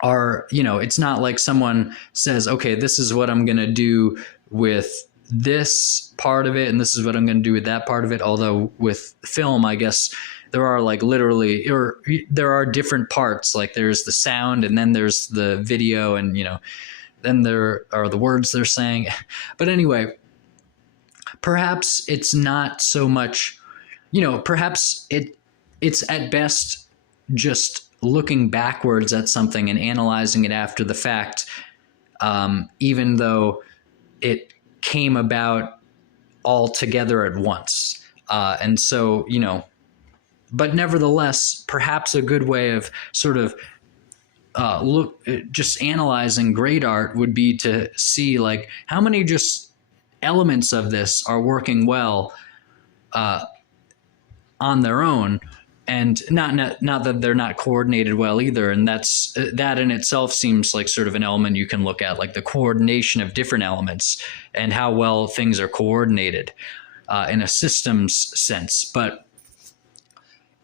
are, it's not like someone says, okay, this is what I'm going to do with this part of it and this is what I'm going to do with that part of it. Although with film, I guess there are like literally, or there are different parts, like there's the sound and then there's the video and, then there are the words they're saying. But anyway, perhaps it's not so much, perhaps it's at best just looking backwards at something and analyzing it after the fact, even though it came about all together at once. And so, but nevertheless, perhaps a good way of sort of just analyzing great art would be to see like how many just elements of this are working well on their own, and not that they're not coordinated well either. And that in itself seems like sort of an element you can look at, like the coordination of different elements and how well things are coordinated in a systems sense. But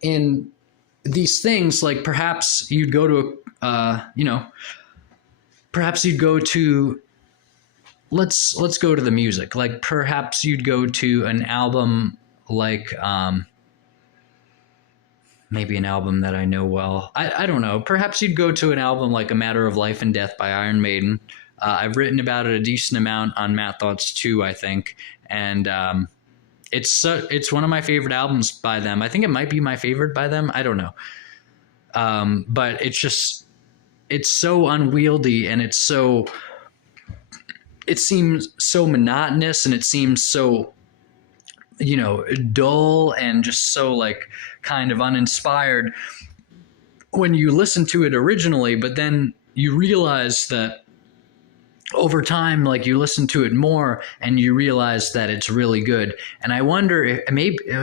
in these things, like perhaps you'd go to let's go to the music. Like perhaps you'd go to an album like maybe an album that I know well. I don't know. Perhaps you'd go to an album like A Matter of Life and Death by Iron Maiden. I've written about it a decent amount on Matt Thoughts 2, I think. And it's one of my favorite albums by them. I think it might be my favorite by them. I don't know. But it's so unwieldy, and it seems so monotonous, and it seems so, dull and just so like kind of uninspired when you listen to it originally. But then you realize that over time, like you listen to it more and you realize that it's really good. And I wonder if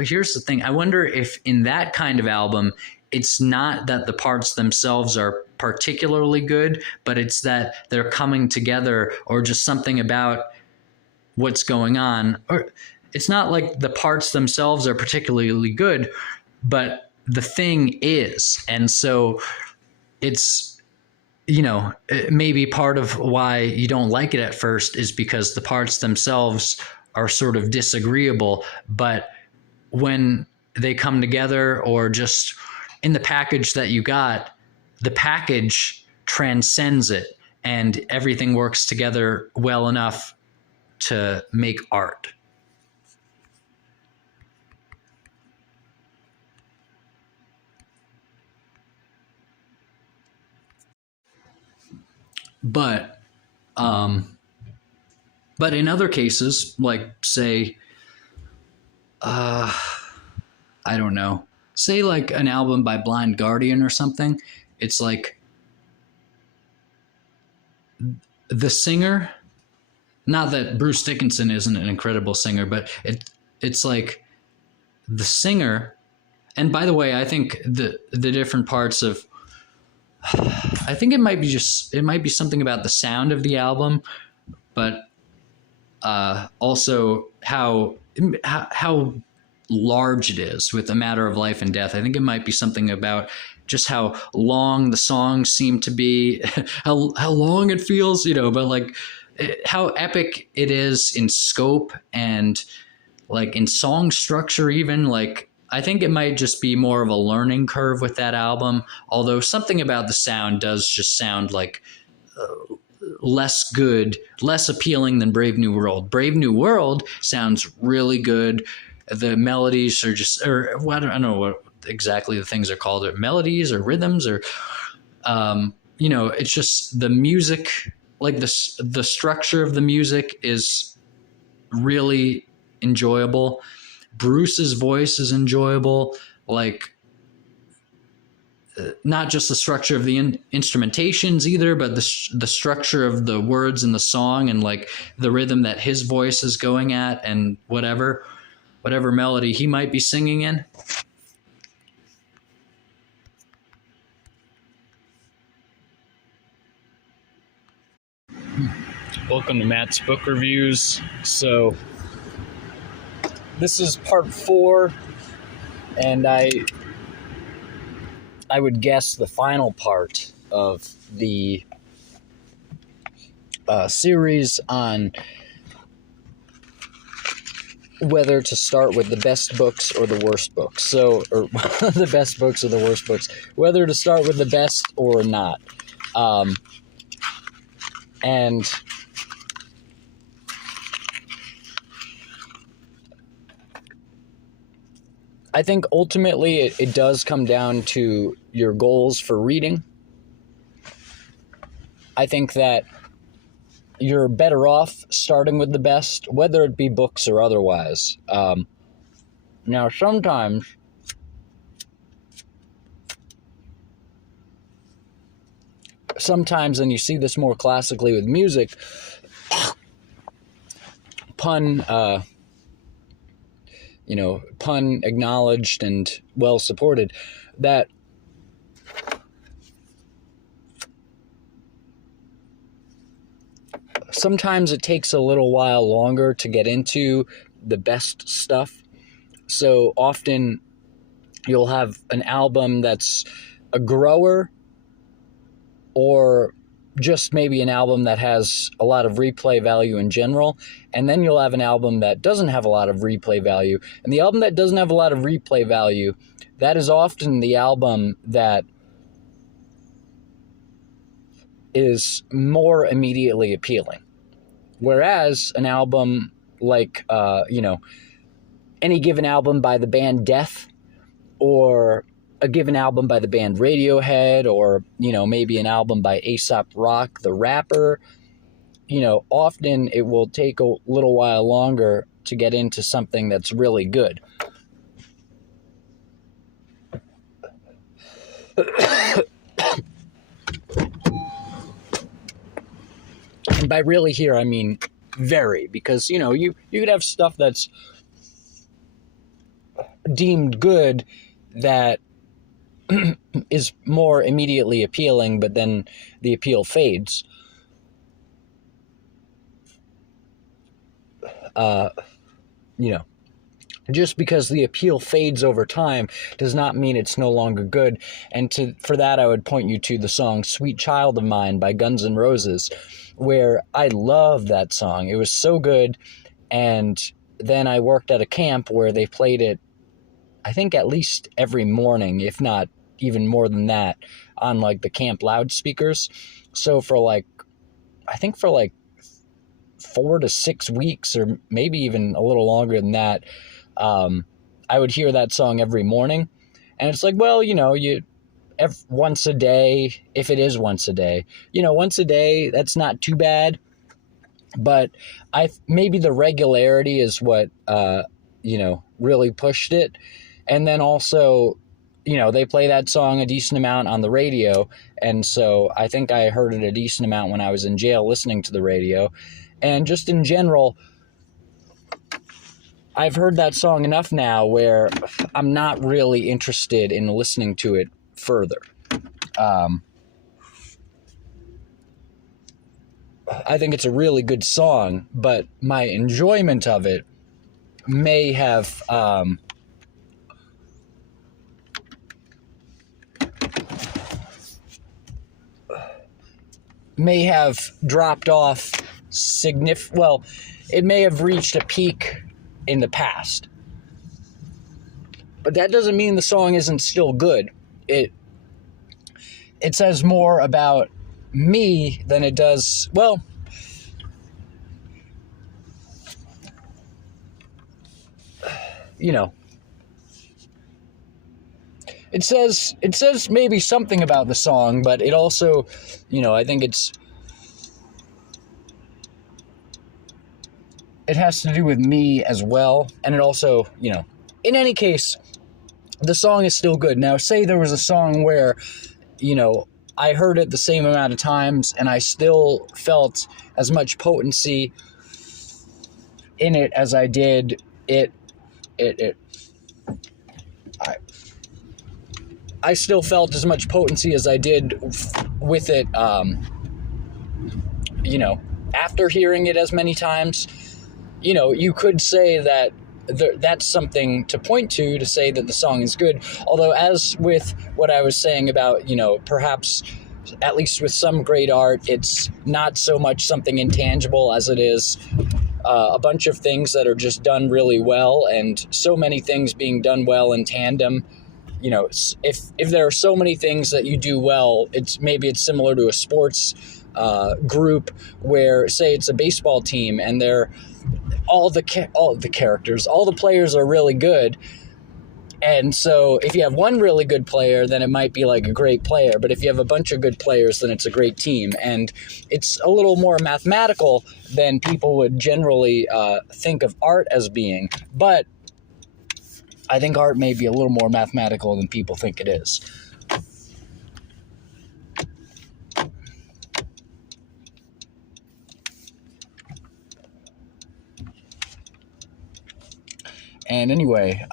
here's the thing. I wonder if in that kind of album, it's not that the parts themselves are particularly good, but it's that they're coming together, or just something about what's going on. Or it's not like the parts themselves are particularly good, but the thing is. And so it's, maybe part of why you don't like it at first is because the parts themselves are sort of disagreeable, but when they come together, or just in the package that you got, the package transcends it and everything works together well enough to make art. But in other cases, like say, I don't know, say like an album by Blind Guardian or something, it's like the singer not that Bruce Dickinson isn't an incredible singer, but it's like the singer. And by the way, I think the different parts of, I think it might be something about the sound of the album, but also how large it is with A Matter of Life and Death. I think it might be something about just how long the songs seem to be, how long it feels, but like how epic it is in scope and like in song structure even. Like I think it might just be more of a learning curve with that album, although something about the sound does just sound like less good, less appealing than Brave New World. Brave New World sounds really good. The melodies are just, or I don't know what exactly the things are called, melodies or rhythms, or it's just the music, like the structure of the music is really enjoyable. Bruce's voice is enjoyable, like not just the structure of the instrumentations either, but the structure of the words in the song and like the rhythm that his voice is going at and whatever melody he might be singing in. Welcome to Matt's Book Reviews. So this is part 4, and I would guess the final part of the series on whether to start with the best books or the worst books. So, or the best books or the worst books, whether to start with the best or not. And I think ultimately it does come down to your goals for reading. I think that you're better off starting with the best, whether it be books or otherwise. Now, sometimes and you see this more classically with music, pun acknowledged and well supported, that sometimes it takes a little while longer to get into the best stuff. So often you'll have an album that's a grower, or just maybe an album that has a lot of replay value in general, and then you'll have an album that doesn't have a lot of replay value. And the album that doesn't have a lot of replay value, that is often the album that is more immediately appealing. Whereas an album like, any given album by the band Death, or a given album by the band Radiohead, or, maybe an album by A$AP Rock, the rapper, often it will take a little while longer to get into something that's really good. And by really here, I mean very, because, you could have stuff that's deemed good that is more immediately appealing, but then the appeal fades. Just because the appeal fades over time does not mean it's no longer good. And for that, I would point you to the song Sweet Child of Mine by Guns N' Roses, where I love that song. It was so good. And then I worked at a camp where they played it, I think at least every morning, if not even more than that, on like the camp loudspeakers. So for 4 to 6 weeks, or maybe even a little longer than that, I would hear that song every morning. And it's like, well, once a day, if it is once a day, once a day, that's not too bad. But maybe the regularity is what, really pushed it. And then also, they play that song a decent amount on the radio. And so I think I heard it a decent amount when I was in jail listening to the radio. And just in general, I've heard that song enough now where I'm not really interested in listening to it further. I think it's a really good song, but my enjoyment of it may have dropped off well, it may have reached a peak in the past. But that doesn't mean the song isn't still good. It says more about me than it does, well, you know, it says maybe something about the song, but it also, you know, I think it has to do with me as well. And it also, you know, in any case, the song is still good. Now, say there was a song where, you know, I heard it the same amount of times and I still felt as much potency in it as I did I still felt as much potency as I did with it, you know, after hearing it as many times. You know, you could say that that's something to point to say that the song is good. Although, as with what I was saying about, you know, perhaps at least with some great art, it's not so much something intangible as it is a bunch of things that are just done really well, and so many things being done well in tandem. You know, if there are so many things that you do well, it's similar to a sports group where, say, it's a baseball team and they're all the characters, all the players are really good. And so if you have one really good player, then it might be like a great player. But if you have a bunch of good players, then it's a great team. And it's a little more mathematical than people would generally think of art as being. But I think art may be a little more mathematical than people think it is. And anyway,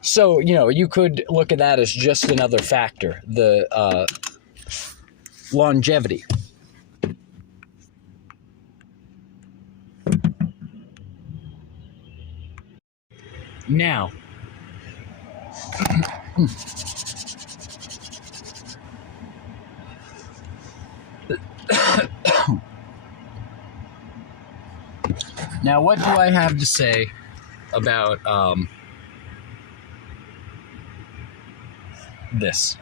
so, you know, you could look at that as just another factor, the longevity. Now, now, what do I have to say about this?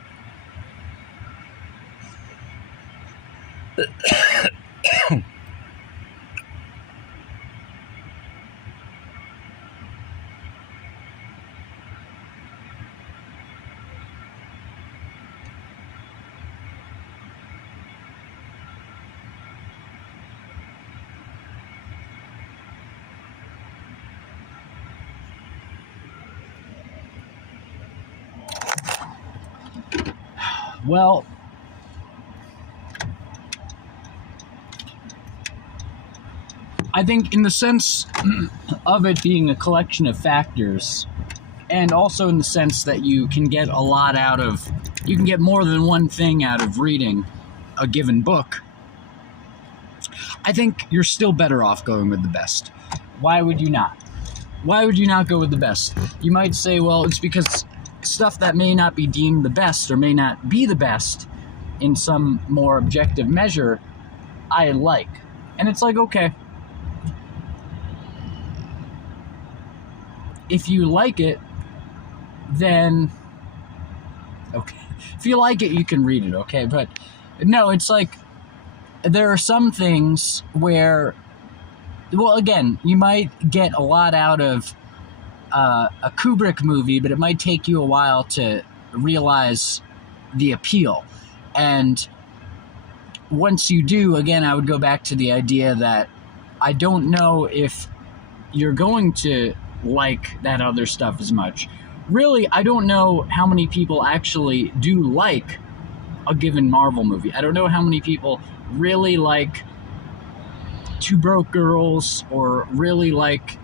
Well, I think in the sense of it being a collection of factors, and also in the sense that you can get more than one thing out of reading a given book, I think you're still better off going with the best. Why would you not? Why would you not go with the best? You might say, well, it's because stuff that may not be deemed the best or may not be the best in some more objective measure, I like. And it's like, okay, if you like it, then okay. If you like it, you can read it, okay? But no, it's like there are some things where, well, again, you might get a lot out of a Kubrick movie, but it might take you a while to realize the appeal. And once you do, again, I would go back to the idea that I don't know if you're going to like that other stuff as much. Really, I don't know how many people actually do like a given Marvel movie. I don't know how many people really like Two Broke Girls or really like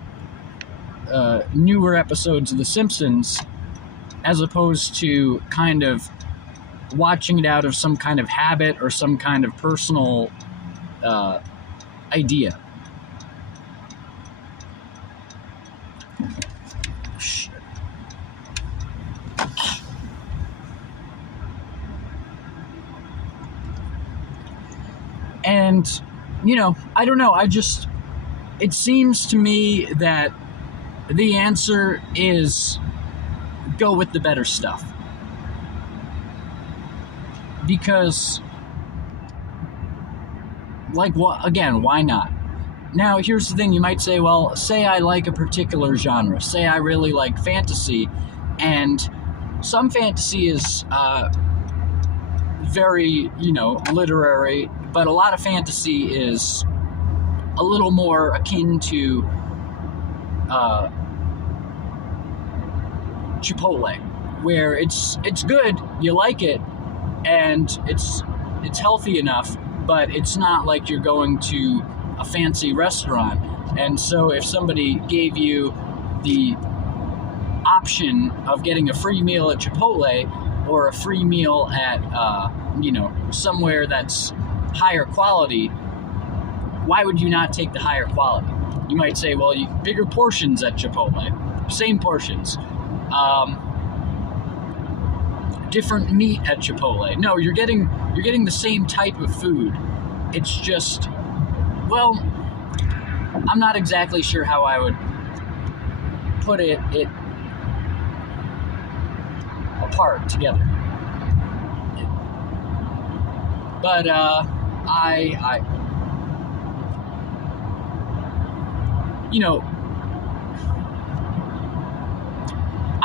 newer episodes of The Simpsons, as opposed to kind of watching it out of some kind of habit or some kind of personal idea. Shit. And, I don't know, it seems to me that the answer is go with the better stuff. Because, again, why not? Now, here's the thing. You might say, well, say I like a particular genre. Say I really like fantasy, and some fantasy is very, literary, but a lot of fantasy is a little more akin to Chipotle, where it's good, you like it, and it's healthy enough, but it's not like you're going to a fancy restaurant. And so if somebody gave you the option of getting a free meal at Chipotle or a free meal at somewhere that's higher quality, why would you not take the higher quality? You might say, well, bigger portions at Chipotle, same portions. Different meat at Chipotle. No, you're getting the same type of food. It's just, well, I'm not exactly sure how I would put it apart together. But I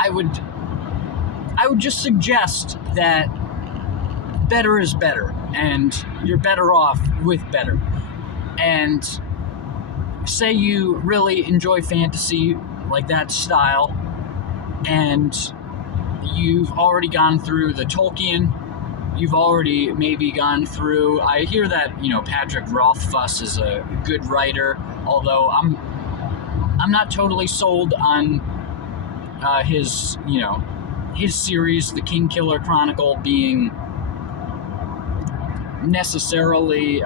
would just suggest that better is better, and you're better off with better. And say you really enjoy fantasy, like that style, and you've already gone through the Tolkien, you've already maybe gone through, I hear that, Patrick Rothfuss is a good writer, although I'm not totally sold on his series, The Kingkiller Chronicle, being necessarily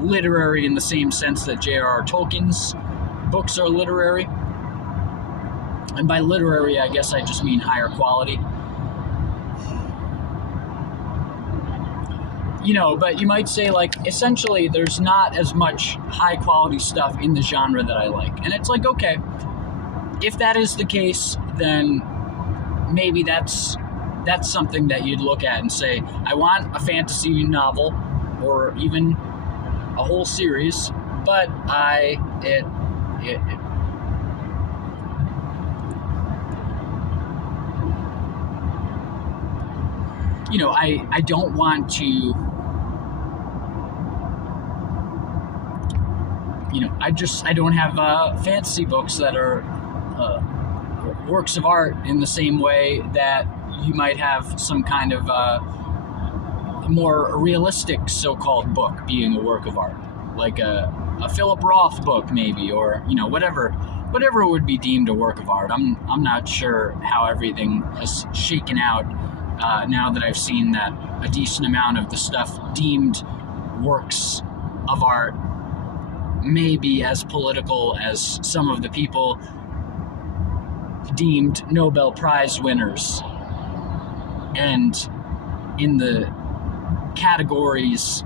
literary in the same sense that J.R.R. Tolkien's books are literary. And by literary, I guess I just mean higher quality. But you might say, essentially, there's not as much high quality stuff in the genre that I like. And it's okay, if that is the case, then maybe that's something that you'd look at and say, I want a fantasy novel or even a whole series, but I don't want to, I don't have fantasy books that are works of art in the same way that you might have some kind of more realistic so-called book being a work of art, like a Philip Roth book maybe, or whatever would be deemed a work of art. I'm not sure how everything has shaken out now that I've seen that a decent amount of the stuff deemed works of art may be as political as some of the people deemed Nobel Prize winners, and in the categories